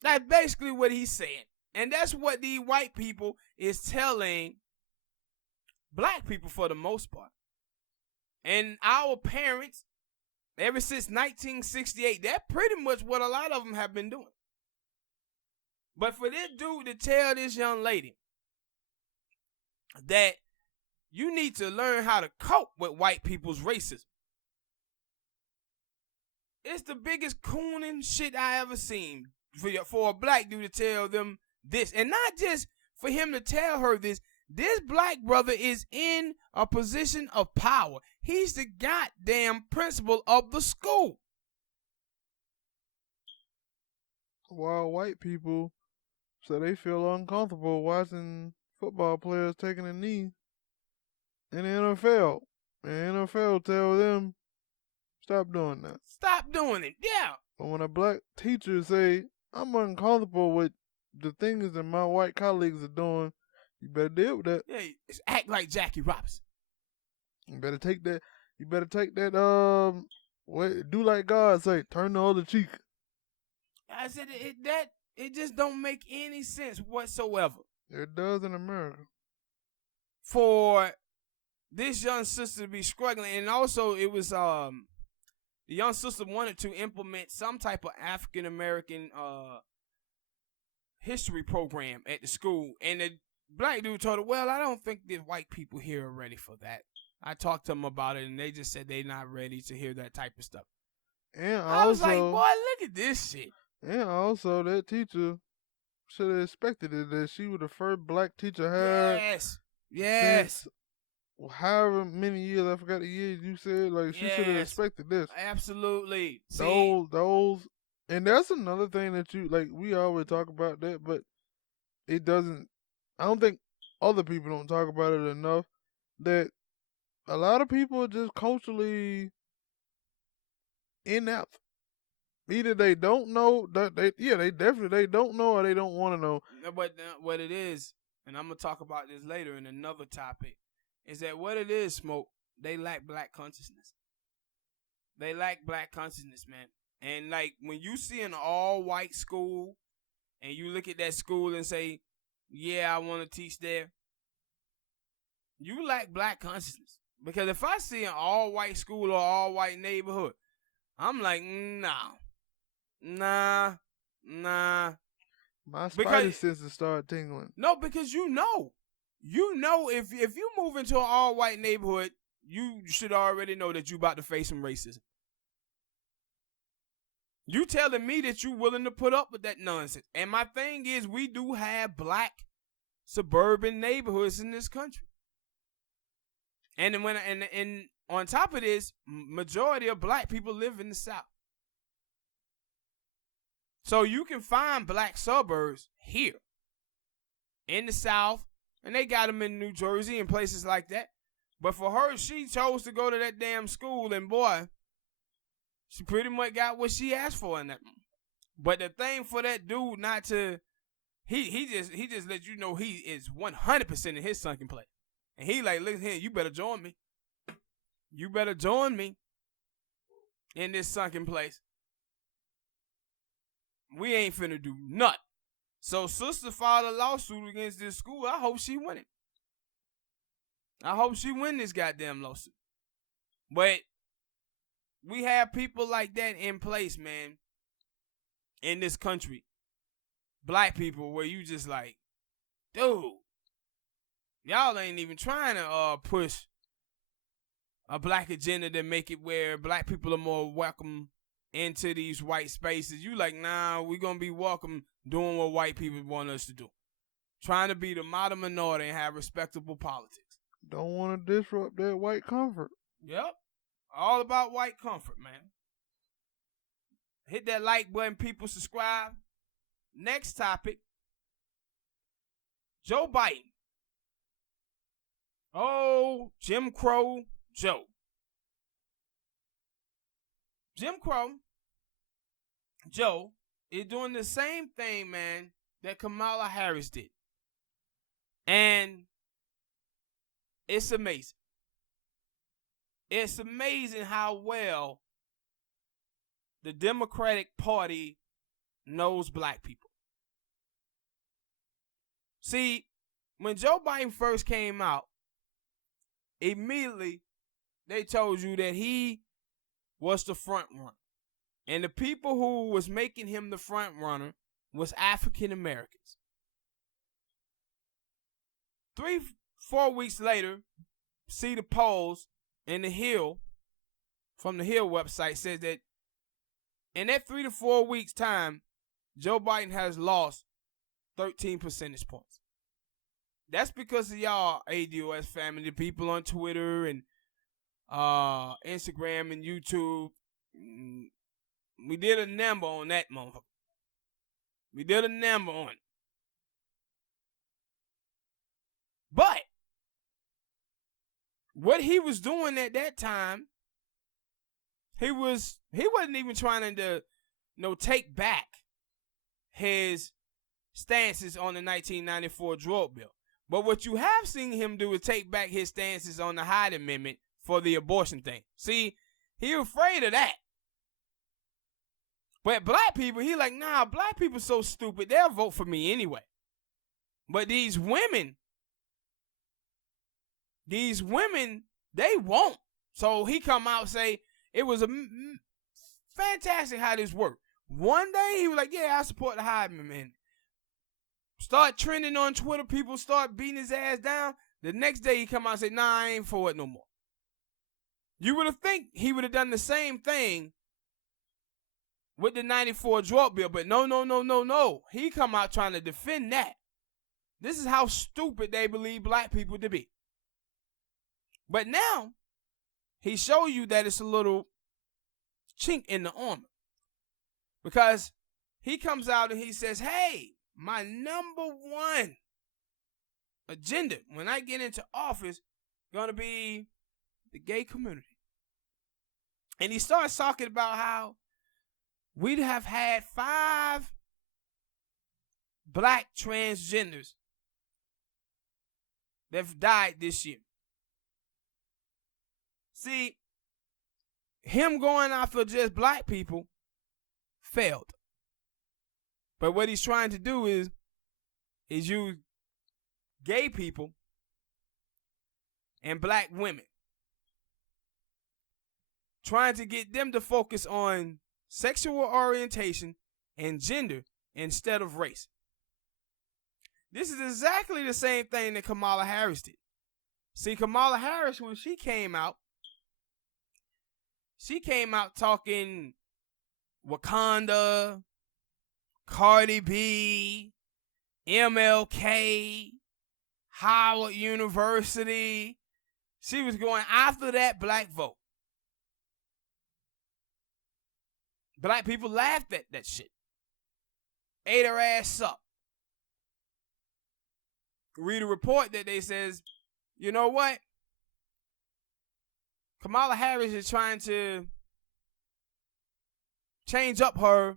That's basically what he's saying. And that's what the white people is telling black people for the most part. And our parents, ever since 1968, that's pretty much what a lot of them have been doing. But for this dude to tell this young lady that you need to learn how to cope with white people's racism, it's the biggest cooning shit I ever seen for a black dude to tell them this. And not just for him to tell her this. This black brother is in a position of power. He's the goddamn principal of the school. While white people say they feel uncomfortable watching football players taking a knee in the NFL. And the NFL tell them, stop doing that. Stop doing it, yeah. But when a black teacher say, I'm uncomfortable with the things that my white colleagues are doing, you better deal with that. Yeah, act like Jackie Robinson. You better take that. You better take that. Do like God say, turn the other cheek. I said it just don't make any sense whatsoever. It does in America. For this young sister to be struggling, and also it was the young sister wanted to implement some type of African American history program at the school, and the black dude told her, well, I don't think the white people here are ready for that. I talked to them about it, and they just said they're not ready to hear that type of stuff. And also, I was like, boy, look at this shit. And also, that teacher should have expected it that she was the first black teacher hired Yes. since however many years, I forgot the years you said. Like she should have expected this. Absolutely. Those, and that's another thing that you like. We always talk about that, but it doesn't. I don't think other people don't talk about it enough. That a lot of people are just culturally inept. Either they don't know that they don't know or they don't want to know. But what it is, and I'm gonna talk about this later in another topic, is that what it is, Smoke. They lack black consciousness. They lack black consciousness, man. And like when you see an all-white school, and you look at that school and say, "Yeah, I want to teach there," you lack black consciousness. Because if I see an all-white school or all-white neighborhood, I'm like, nah. My spidey senses start tingling. No, because you know if you move into an all-white neighborhood, you should already know that you about to face some racism. You telling me that you willing to put up with that nonsense. And my thing is, we do have black suburban neighborhoods in this country. And on top of this, majority of black people live in the South. So you can find black suburbs here in the South, and they got them in New Jersey and places like that. But for her, she chose to go to that damn school, and boy, she pretty much got what she asked for in that. But the thing for that dude not to, he just let you know he is 100% in his sunken place. And he like, look here, you better join me. You better join me in this sunken place. We ain't finna do nothing. So sister filed a lawsuit against this school. I hope she win it. I hope she win this goddamn lawsuit. But we have people like that in place, man, in this country. Black people where you just like, dude, y'all ain't even trying to push a black agenda to make it where black people are more welcome into these white spaces. You like, nah, we gonna be welcome doing what white people want us to do. Trying to be the modern minority and have respectable politics. Don't want to disrupt that white comfort. Yep. All about white comfort, man. Hit that like button, people. Subscribe. Next topic. Joe Biden. Oh, Jim Crow Joe. Jim Crow Joe is doing the same thing, man, that Kamala Harris did. And it's amazing. It's amazing how well the Democratic Party knows black people. See, when Joe Biden first came out, immediately they told you that he was the front runner. And the people who was making him the front runner was African Americans. 3-4 weeks later, see the polls in the Hill, from the Hill website, says that in that 3 to 4 weeks time, Joe Biden has lost 13 percentage points. That's because of y'all ADOS family, the people on Twitter and Instagram and YouTube. We did a number on that motherfucker. We did a number on it. But what he was doing at that time, he wasn't even trying to take back his stances on the 1994 drug bill. But what you have seen him do is take back his stances on the Hyde Amendment for the abortion thing. See, he afraid of that. But black people, he like, nah, black people so stupid, they'll vote for me anyway. But these women, they won't. So he come out and say, it was fantastic how this worked. One day, he was like, yeah, I support the Hyde Amendment. Start trending on Twitter, people start beating his ass down. The next day, he come out and say, nah, I ain't for it no more. You would have think he would have done the same thing with the 94 drug bill. But no. He come out trying to defend that. This is how stupid they believe black people to be. But now, he show you that it's a little chink in the armor. Because he comes out and he says, hey, my number one agenda when I get into office going to be the gay community. And he starts talking about how we'd have had 5 black transgenders that have died this year. See, him going after just black people failed. But what he's trying to do is use gay people and black women, trying to get them to focus on sexual orientation and gender instead of race. This is exactly the same thing that Kamala Harris did. See, Kamala Harris, when she came out talking Wakanda, Cardi B, MLK, Howard University. She was going after that black vote. Black people laughed at that shit. Ate her ass up. Read a report that they says, you know what? Kamala Harris is trying to change up her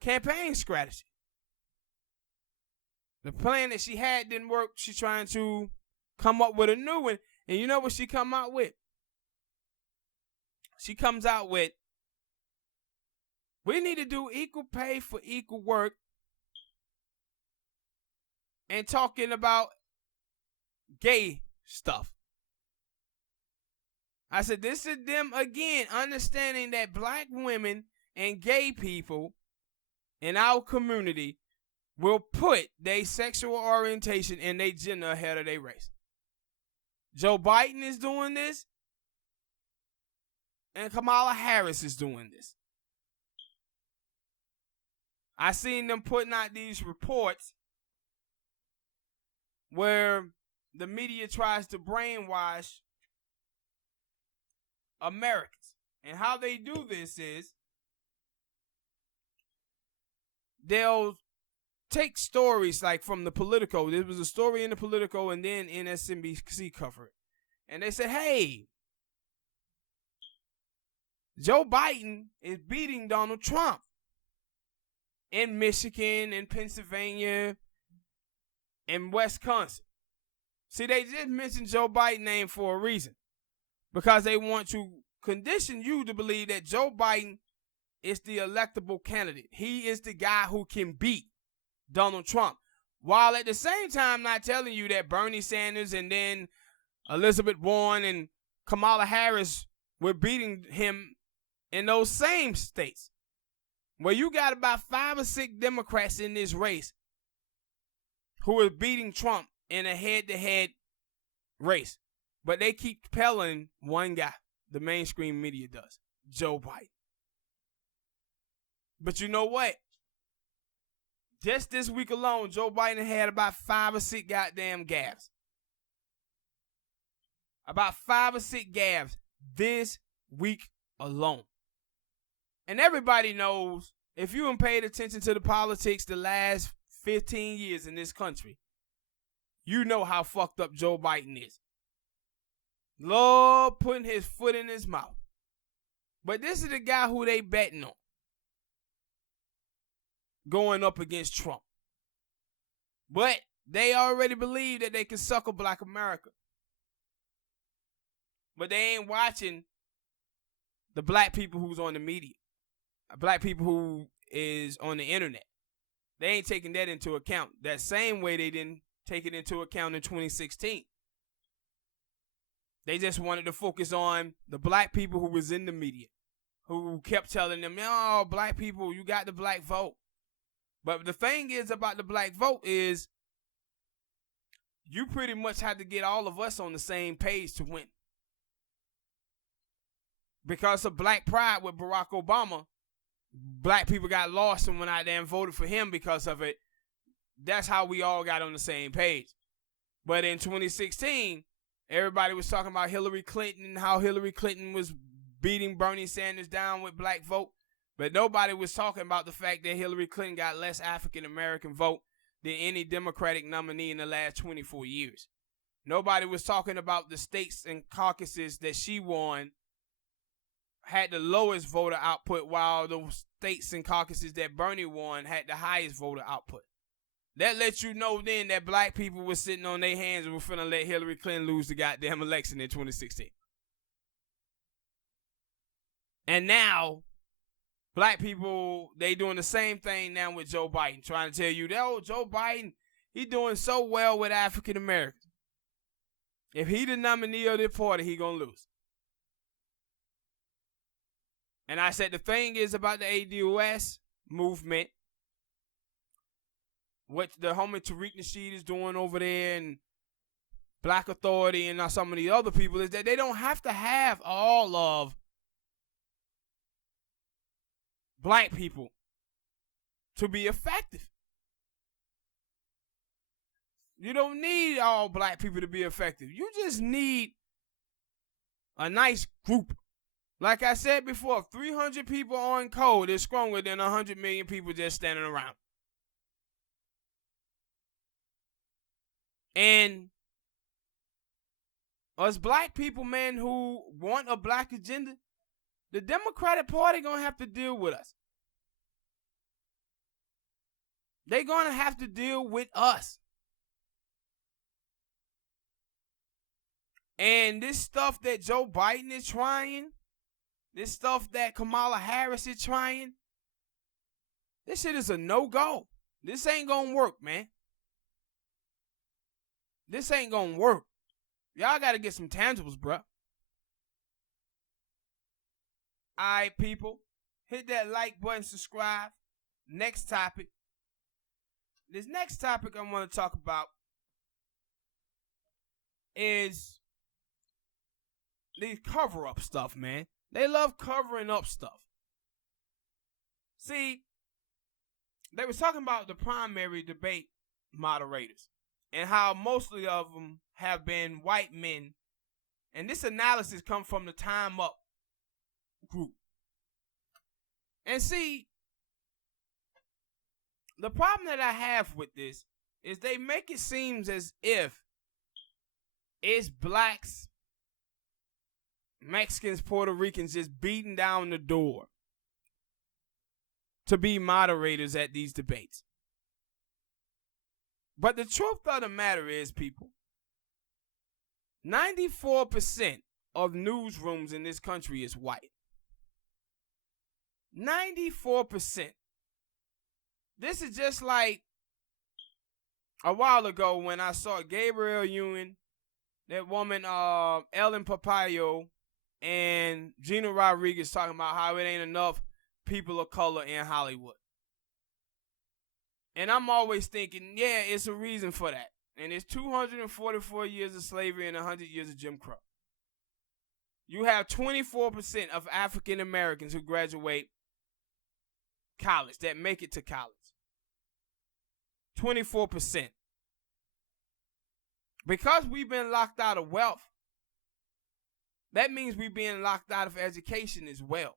campaign strategy. The plan that she had didn't work. She's trying to come up with a new one. And you know what she come out with? She comes out with, we need to do equal pay for equal work, and talking about gay stuff. I said, this is them again understanding that black women and gay people in our community will put their sexual orientation and their gender ahead of their race. Joe Biden is doing this, and Kamala Harris is doing this. I seen them putting out these reports where the media tries to brainwash Americans. And how they do this is they'll take stories like from the Politico. There was a story in the Politico and then MSNBC covered it. And they said, hey, Joe Biden is beating Donald Trump in Michigan, in Pennsylvania, in Wisconsin. See, they just mentioned Joe Biden's name for a reason. Because they want to condition you to believe that Joe Biden is the electable candidate. He is the guy who can beat Donald Trump. While at the same time not telling you that Bernie Sanders and then Elizabeth Warren and Kamala Harris were beating him in those same states. Where you got about 5 or 6 Democrats in this race who are beating Trump in a head-to-head race. But they keep pelling one guy. The mainstream media does. Joe Biden. But you know what? Just this week alone, Joe Biden had about 5 or 6 goddamn gaffes. About 5 or 6 gaffes this week alone. And everybody knows, if you haven't paid attention to the politics the last 15 years in this country, you know how fucked up Joe Biden is. Lord putting his foot in his mouth. But this is the guy who they betting on going up against Trump. But they already believe that they can sucker black America. But they ain't watching the black people who's on the media. Black people who is on the internet. They ain't taking that into account. That same way they didn't take it into account in 2016. They just wanted to focus on the black people who was in the media, who kept telling them, oh, black people, you got the black vote. But the thing is about the black vote is you pretty much had to get all of us on the same page to win. because of black pride with Barack Obama, black people got lost and went out there and voted for him because of it. That's how we all got on the same page. But in 2016, everybody was talking about Hillary Clinton and how Hillary Clinton was beating Bernie Sanders down with black vote. But nobody was talking about the fact that Hillary Clinton got less African American vote than any Democratic nominee in the last 24 years. Nobody was talking about the states and caucuses that she won had the lowest voter output, while the states and caucuses that Bernie won had the highest voter output. That lets you know then that black people were sitting on their hands and were finna let Hillary Clinton lose the goddamn election in 2016. And now, black people, they doing the same thing now with Joe Biden, trying to tell you that, oh, Joe Biden, he doing so well with African Americans. If he the nominee of the party, he gonna lose. And I said the thing is about the ADOS movement, what the homie Tariq Nasheed is doing over there and Black Authority and some of the other people, is that they don't have to have all of black people to be effective. You don't need all black people to be effective. You just need a nice group. Like I said before, 300 people on code is stronger than 100 million people just standing around. And us black people, man, who want a black agenda, the Democratic Party gonna have to deal with us. They're gonna have to deal with us. And this stuff that Joe Biden is trying, this stuff that Kamala Harris is trying, this shit is a no-go. This ain't gonna work, man. This ain't gonna work. Y'all gotta get some tangibles, bruh. Alright, people. Hit that like button, subscribe. Next topic. This next topic I want to talk about is these cover-up stuff, man. They love covering up stuff. See, they was talking about the primary debate moderators and how mostly of them have been white men. And this analysis comes from the Time Up group. And see, the problem that I have with this is they make it seem as if it's blacks, Mexicans, Puerto Ricans just beating down the door to be moderators at these debates. But the truth of the matter is, people, 94% of newsrooms in this country is white. 94%. This is just like a while ago when I saw Gabriel Union, that woman Ellen Pompeo, and Gina Rodriguez talking about how it ain't enough people of color in Hollywood. And I'm always thinking, yeah, it's a reason for that. And it's 244 years of slavery and 100 years of Jim Crow. You have 24% of African Americans who graduate college, that make it to college. 24%. Because we've been locked out of wealth, that means we're being locked out of education as well.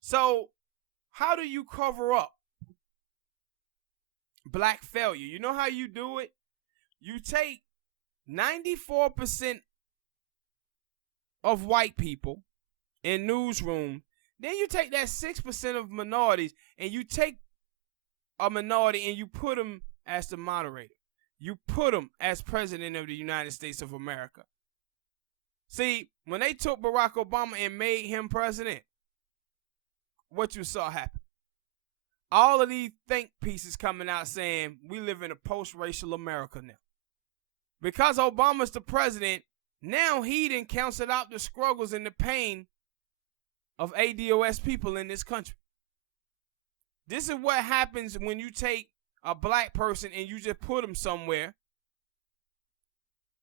So, how do you cover up black failure? You know how you do it? You take 94% of white people in newsroom, then you take that 6% of minorities, and you take a minority and you put them as the moderator. You put him as president of the United States of America. See, when they took Barack Obama and made him president, what you saw happen? All of these think pieces coming out saying we live in a post-racial America now. Because Obama's the president, now he done counted out the struggles and the pain of ADOS people in this country. This is what happens when you take a black person and you just put them somewhere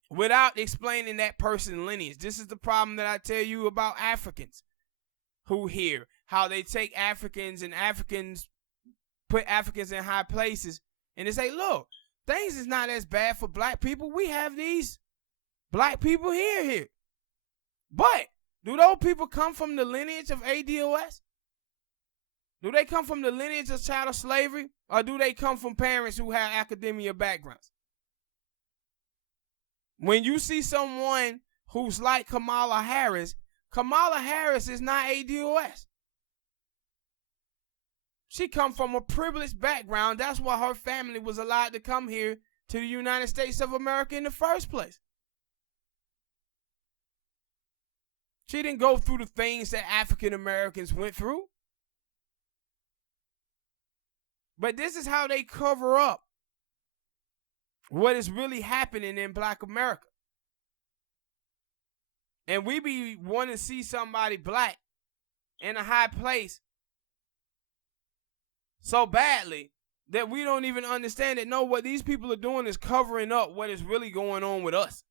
without explaining that person's lineage. This is the problem that I tell you about Africans who hear how they take Africans and Africans put Africans in high places and they say, look, things is not as bad for black people. We have these black people here. But do those people come from the lineage of ADOS? Do they come from the lineage of chattel slavery? Or do they come from parents who have academia backgrounds? When you see someone who's like Kamala Harris is not ADOS. She come from a privileged background. That's why her family was allowed to come here to the United States of America in the first place. She didn't go through the things that African Americans went through. But this is how they cover up what is really happening in Black America. And we be wanting to see somebody black in a high place so badly that we don't even understand that, no, what these people are doing is covering up what is really going on with us.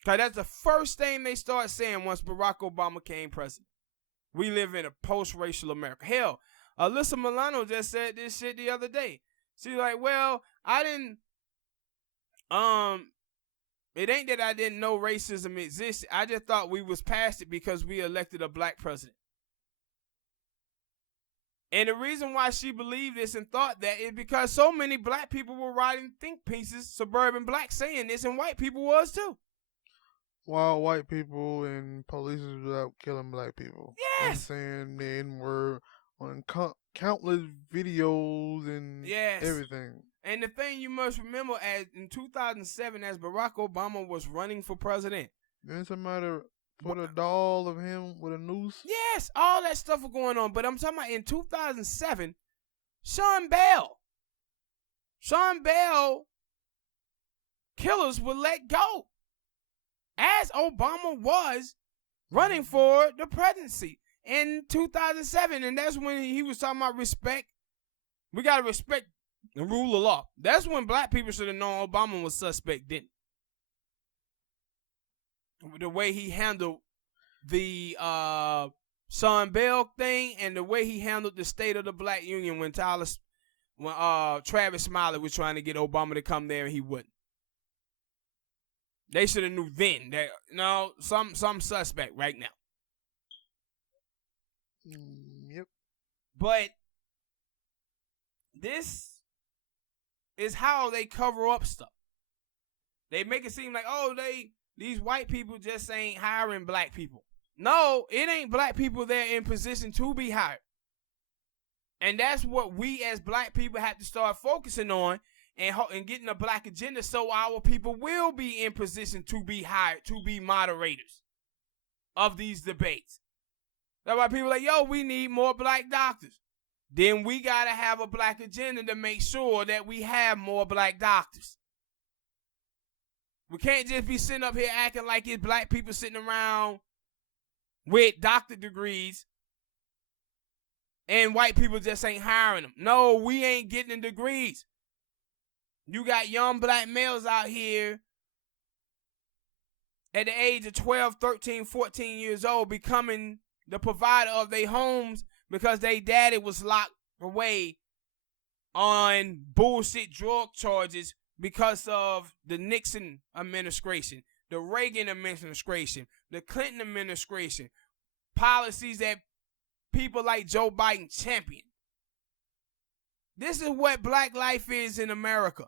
Because that's the first thing they start saying once Barack Obama became president. We live in a post-racial America. Hell, Alyssa Milano just said this shit the other day. She's like, well, it ain't that I didn't know racism existed. I just thought we was past it because we elected a black president. And the reason why she believed this and thought that is because so many black people were writing think pieces, suburban black, saying this, and white people was too. While white people and police was out killing black people. Yes. And saying the N-word on countless videos and everything. And the thing you must remember, as in 2007, as Barack Obama was running for president, then somebody put a doll of him with a noose. Yes, all that stuff was going on. But I'm talking about in 2007, Sean Bell killers were let go as Obama was running for the presidency in 2007. And that's when he was talking about respect. We got to respect the rule of law. That's when black people should have known Obama was suspect, didn't he? The way he handled the Sean Bell thing and the way he handled the State of the Black Union when Travis Smiley was trying to get Obama to come there and he wouldn't. They should have knew then that no, some suspect right now. Yep. But this is how they cover up stuff. They make it seem like, oh, these white people just ain't hiring black people. No, it ain't black people there in position to be hired. And that's what we as black people have to start focusing on and getting a black agenda so our people will be in position to be hired, to be moderators of these debates. That's why people are like, yo, we need more black doctors. Then we got to have a black agenda to make sure that we have more black doctors. We can't just be sitting up here acting like it's black people sitting around with doctorate degrees and white people just ain't hiring them. No, we ain't getting the degrees. You got young black males out here at the age of 12, 13, 14 years old becoming the provider of their homes because their daddy was locked away on bullshit drug charges because of the Nixon administration, the Reagan administration, the Clinton administration, policies that people like Joe Biden championed. This is what black life is in America.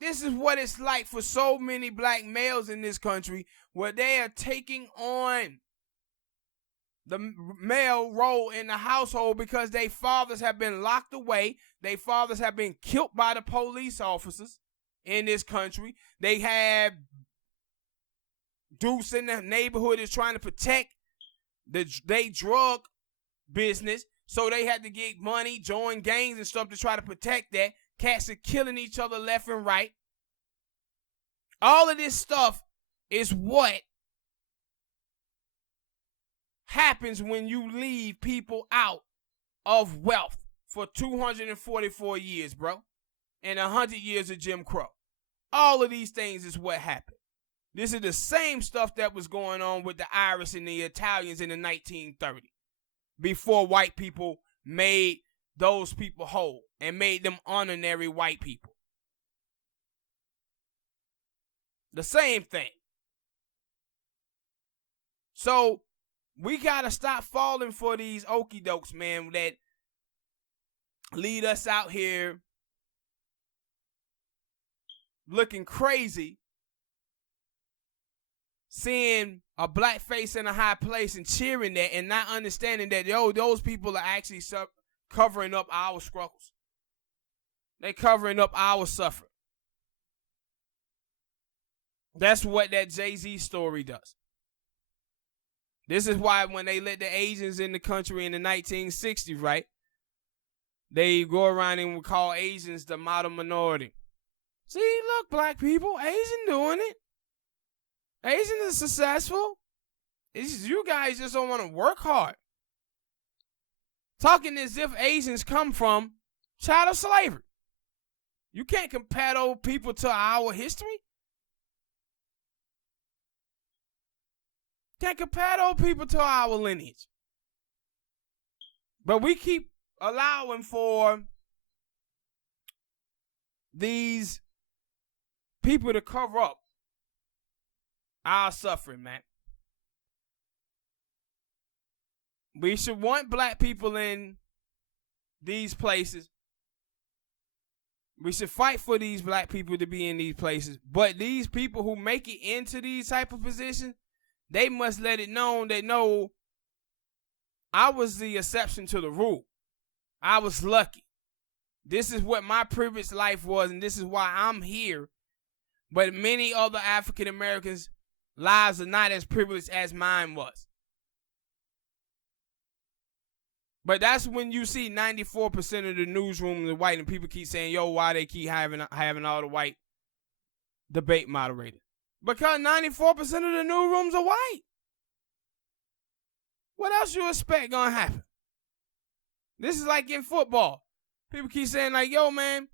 This is what it's like for so many black males in this country where they are taking on the male role in the household because their fathers have been locked away. Their fathers have been killed by the police officers in this country. They have dudes in the neighborhood is trying to protect they drug business. So they had to get money, join gangs and stuff to try to protect that. Cats are killing each other left and right. All of this stuff is what happens when you leave people out of wealth for 244 years, bro, and 100 years of Jim Crow. All of these things is what happened. This is the same stuff that was going on with the Irish and the Italians in the 1930s, before white people made those people whole and made them honorary white people. The same thing. So we gotta stop falling for these okie dokes, man, that lead us out here looking crazy, seeing a black face in a high place and cheering that, and not understanding that, those people are actually covering up our struggles. They covering up our suffering. That's what that Jay-Z story does. This is why when they let the Asians in the country in the 1960s, right, they go around and would call Asians the model minority. See, look, black people, Asian doing it. Asians are successful. It's just, you guys just don't want to work hard. Talking as if Asians come from chattel slavery. You can't compare those people to our history. Can't compare those people to our lineage. But we keep allowing for these people to cover up our suffering, man. We should want black people in these places. We should fight for these black people to be in these places. But these people who make it into these type of positions, they must let it known that, no, I was the exception to the rule. I was lucky. This is what my privileged life was, and this is why I'm here. But many other African Americans' lives are not as privileged as mine was. But that's when you see 94% of the newsrooms are white, and people keep saying, yo, why they keep having all the white debate moderators? Because 94% of the newsrooms are white. What else you expect gonna happen? This is like in football. People keep saying like, yo, man,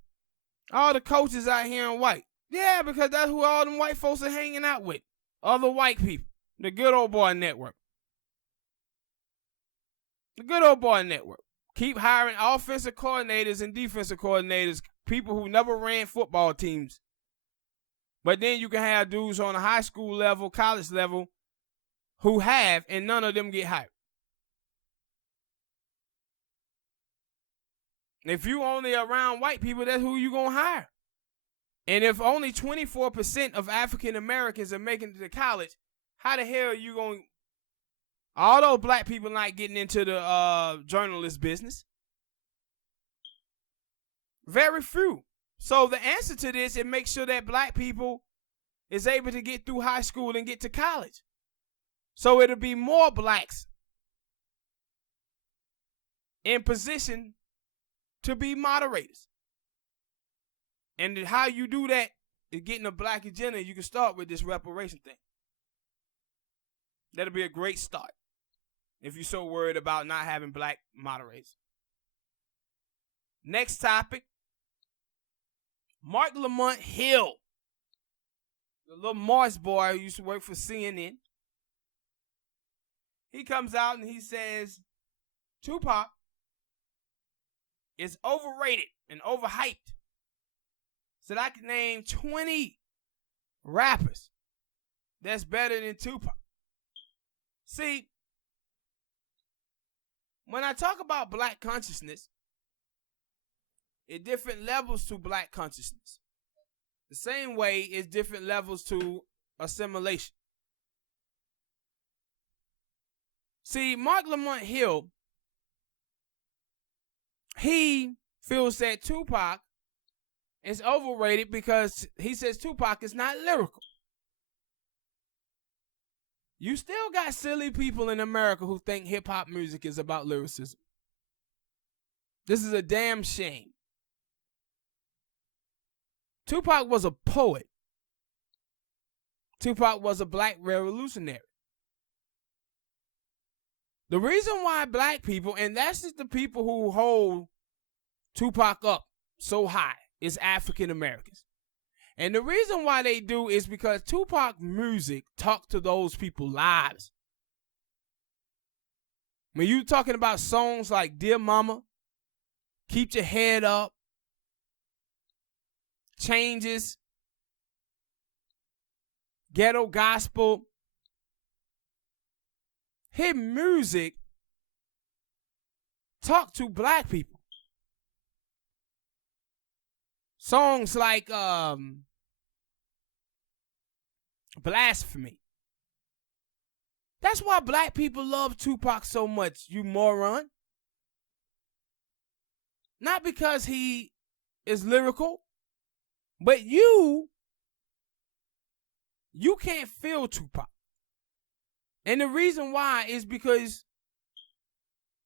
all the coaches out here are white. Yeah, because that's who all them white folks are hanging out with. Other white people. The good old boy network. The good old boy network. Keep hiring offensive coordinators and defensive coordinators, people who never ran football teams. But then you can have dudes on a high school level, college level, who have, and none of them get hired. If you only around white people, that's who you gonna hire. And if only 24% of African Americans are making it to college, how the hell are you going? All those black people not getting into the journalist business. Very few. So the answer to this is make sure that black people is able to get through high school and get to college. So it'll be more blacks in position to be moderators. And how you do that is getting a black agenda. You can start with this reparation thing. That'll be a great start if you're so worried about not having black moderators. Next topic. Mark Lamont Hill, the little Morris boy who used to work for CNN. He comes out and he says Tupac is overrated and overhyped. Said I can name 20 rappers that's better than Tupac. See, when I talk about black consciousness, it's different levels to black consciousness. The same way it's different levels to assimilation. See, Mark Lamont Hill, he feels that Tupac is overrated because he says Tupac is not lyrical. You still got silly people in America who think hip-hop music is about lyricism. This is a damn shame. Tupac was a poet. Tupac was a black revolutionary. The reason why black people, and that's just the people who hold Tupac up so high is African Americans. And the reason why they do is because Tupac music talked to those people's lives. When you talking about songs like Dear Mama, Keep Your Head Up, Changes, Ghetto Gospel, his music talk to black people. Songs like Blasphemy. That's why black people love Tupac so much, you moron. Not because he is lyrical, but you can't feel Tupac. And the reason why is because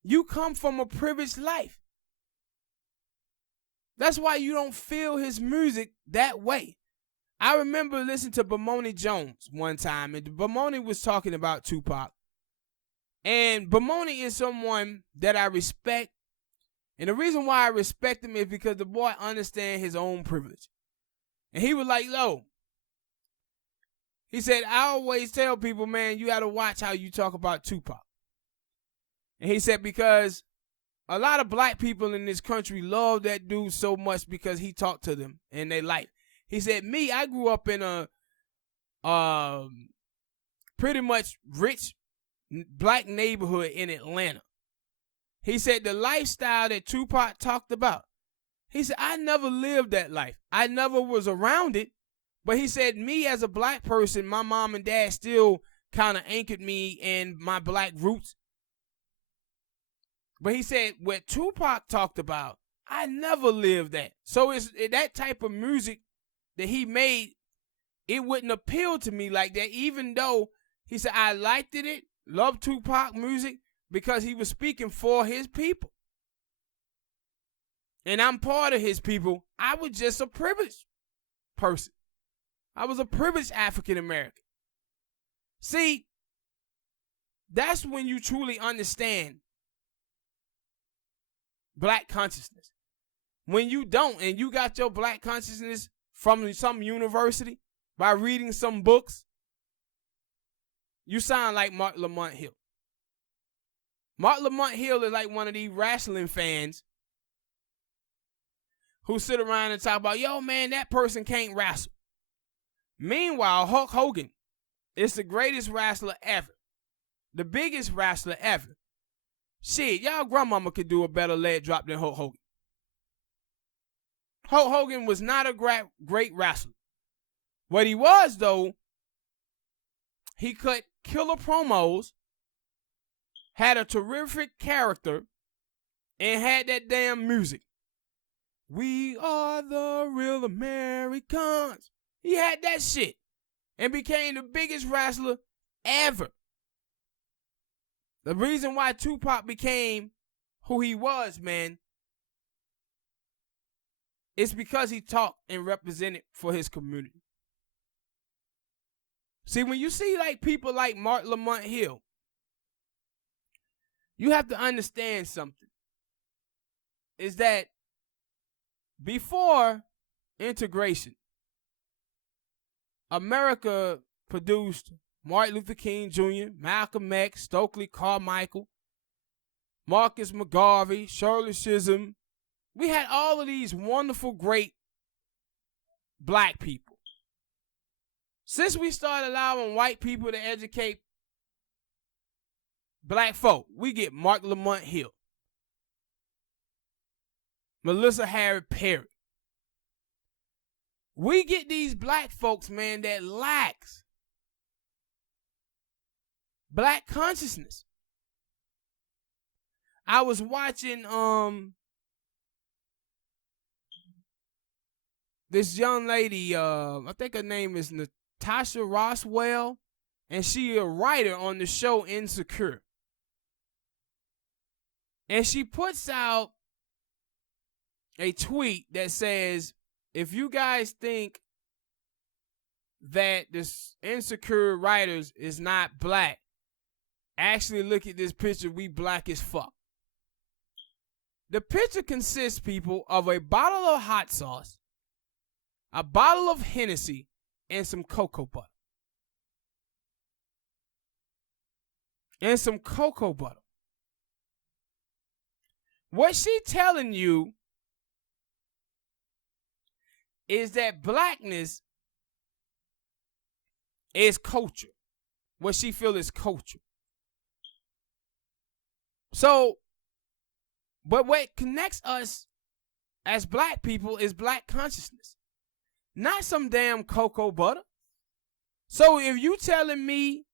you come from a privileged life. That's why you don't feel his music that way. I remember listening to Bomoni Jones one time, and Bomoni was talking about Tupac. And Bomoni is someone that I respect. And the reason why I respect him is because the boy understands his own privilege. And he was like, yo, he said, I always tell people, man, you got to watch how you talk about Tupac. And he said, because a lot of black people in this country love that dude so much because he talked to them in their life. He said, me, I grew up in a pretty much rich black neighborhood in Atlanta. He said the lifestyle that Tupac talked about, he said, I never lived that life. I never was around it. But he said, me as a black person, my mom and dad still kind of anchored me in my black roots. But he said, what Tupac talked about, I never lived that. So it's that type of music that he made, it wouldn't appeal to me like that, even though he said, I liked it, loved Tupac music, because he was speaking for his people. And I'm part of his people. I was just a privileged person. I was a privileged African American. See, that's when you truly understand black consciousness. When you don't, and you got your black consciousness from some university by reading some books, you sound like Mark Lamont Hill. Mark Lamont Hill is like one of these wrestling fans who sit around and talk about, yo, man, that person can't wrestle. Meanwhile, Hulk Hogan is the greatest wrestler ever. The biggest wrestler ever. Shit, y'all grandmama could do a better leg drop than Hulk Hogan. Hulk Hogan was not a great wrestler. What he was, though, he cut killer promos, had a terrific character, and had that damn music. We are the real Americans. He had that shit and became the biggest wrestler ever. The reason why Tupac became who he was, man, is because he talked and represented for his community. See, when you see like people like Mark Lamont Hill, you have to understand something. Is that before integration, America produced Martin Luther King Jr., Malcolm X, Stokely Carmichael, Marcus McGarvey, Shirley Chisholm. We had all of these wonderful, great black people. Since we started allowing white people to educate black folk, we get Mark Lamont Hill, Melissa Harry Perry. We get these black folks, man, that lacks black consciousness. I was watching this young lady, I think her name is Natasha Roswell, and she a writer on the show Insecure. And she puts out a tweet that says, if you guys think that this Insecure writers is not black, actually look at this picture, we black as fuck. The picture consists, people, of a bottle of hot sauce, a bottle of Hennessy, and some cocoa butter. What she telling you is that blackness is culture. What she feel is culture. So, but what connects us as black people is black consciousness, not some damn cocoa butter. So if you telling me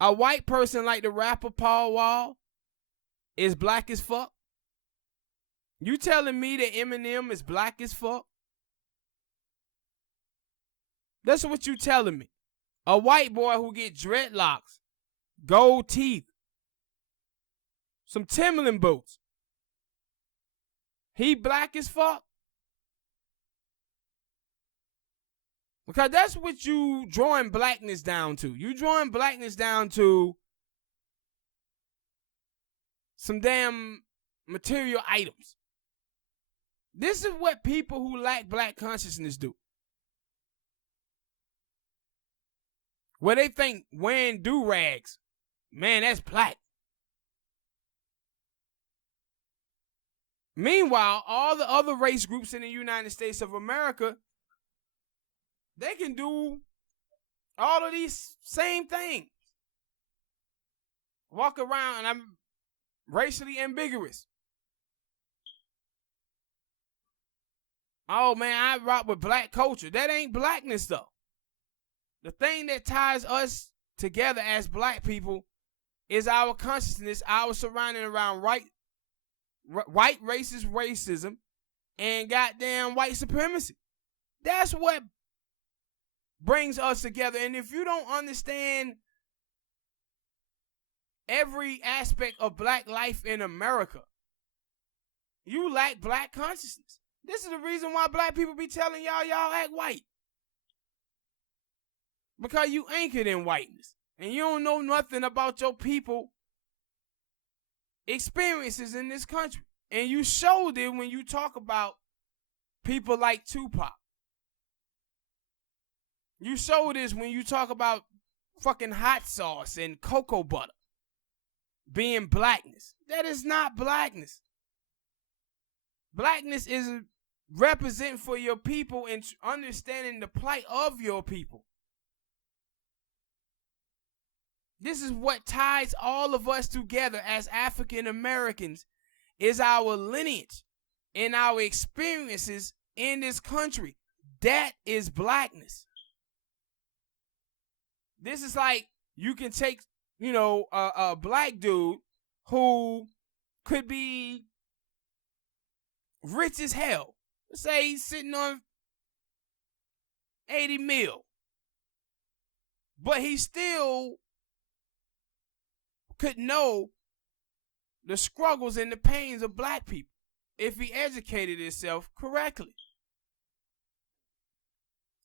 a white person like the rapper Paul Wall is black as fuck, you telling me that Eminem is black as fuck? That's what you telling me. A white boy who get dreadlocks, gold teeth, some Timberland boots, he black as fuck? Because that's what you drawing blackness down to. You drawing blackness down to some damn material items. This is what people who lack black consciousness do. Where they think wearing do-rags, man, that's black. Meanwhile, all the other race groups in the United States of America, they can do all of these same things. Walk around, and I'm racially ambiguous. Oh man, I rock with black culture. That ain't blackness though. The thing that ties us together as black people is our consciousness, our surrounding around white racist racism and goddamn white supremacy. That's what brings us together. And if you don't understand every aspect of black life in America, you lack black consciousness. This is the reason why black people be telling y'all act white. Because you anchored in whiteness. And you don't know nothing about your people experiences in this country. And you showed it when you talk about people like Tupac. You showed this when you talk about fucking hot sauce and cocoa butter being blackness. That is not blackness. Blackness is representing for your people and understanding the plight of your people. This is what ties all of us together as African Americans, is our lineage and our experiences in this country. That is blackness. This is like you can take, a black dude who could be rich as hell. Let's say he's sitting on 80 mil. But he still could know the struggles and the pains of black people if he educated himself correctly.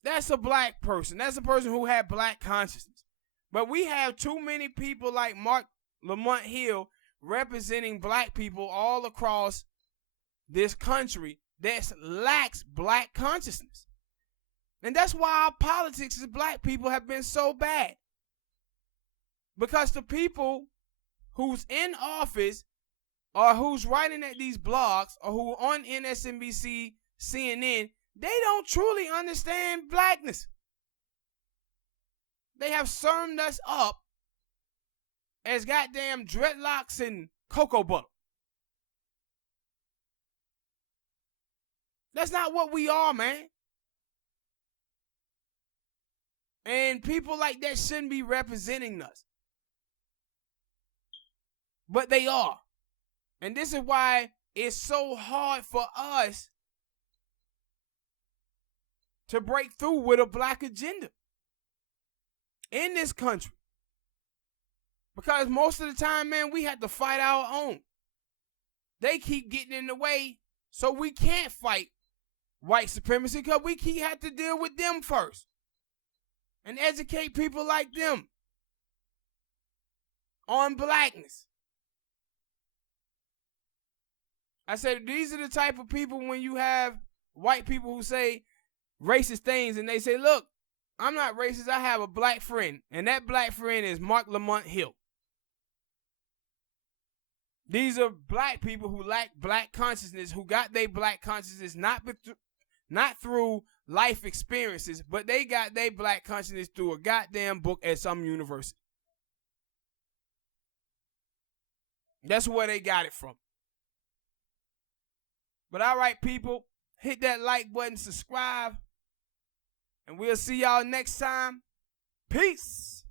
That's a black person. That's a person who had black consciousness. But we have too many people like Mark Lamont Hill representing black people all across this country that lacks black consciousness. And that's why our politics as black people have been so bad. Because the people who's in office or who's writing at these blogs or who are on MSNBC, CNN, they don't truly understand blackness. They have summed us up as goddamn dreadlocks and cocoa butter. That's not what we are, man. And people like that shouldn't be representing us. But they are. And this is why it's so hard for us to break through with a black agenda in this country. Because most of the time, man, we have to fight our own. They keep getting in the way, so we can't fight white supremacy because we have to deal with them first and educate people like them on blackness. I said, these are the type of people when you have white people who say racist things and they say, look, I'm not racist. I have a black friend, and that black friend is Mark Lamont Hill. These are black people who lack black consciousness, who got their black consciousness not through life experiences, but they got their black consciousness through a goddamn book at some university. That's where they got it from. But all right, people, hit that like button, subscribe, and we'll see y'all next time. Peace.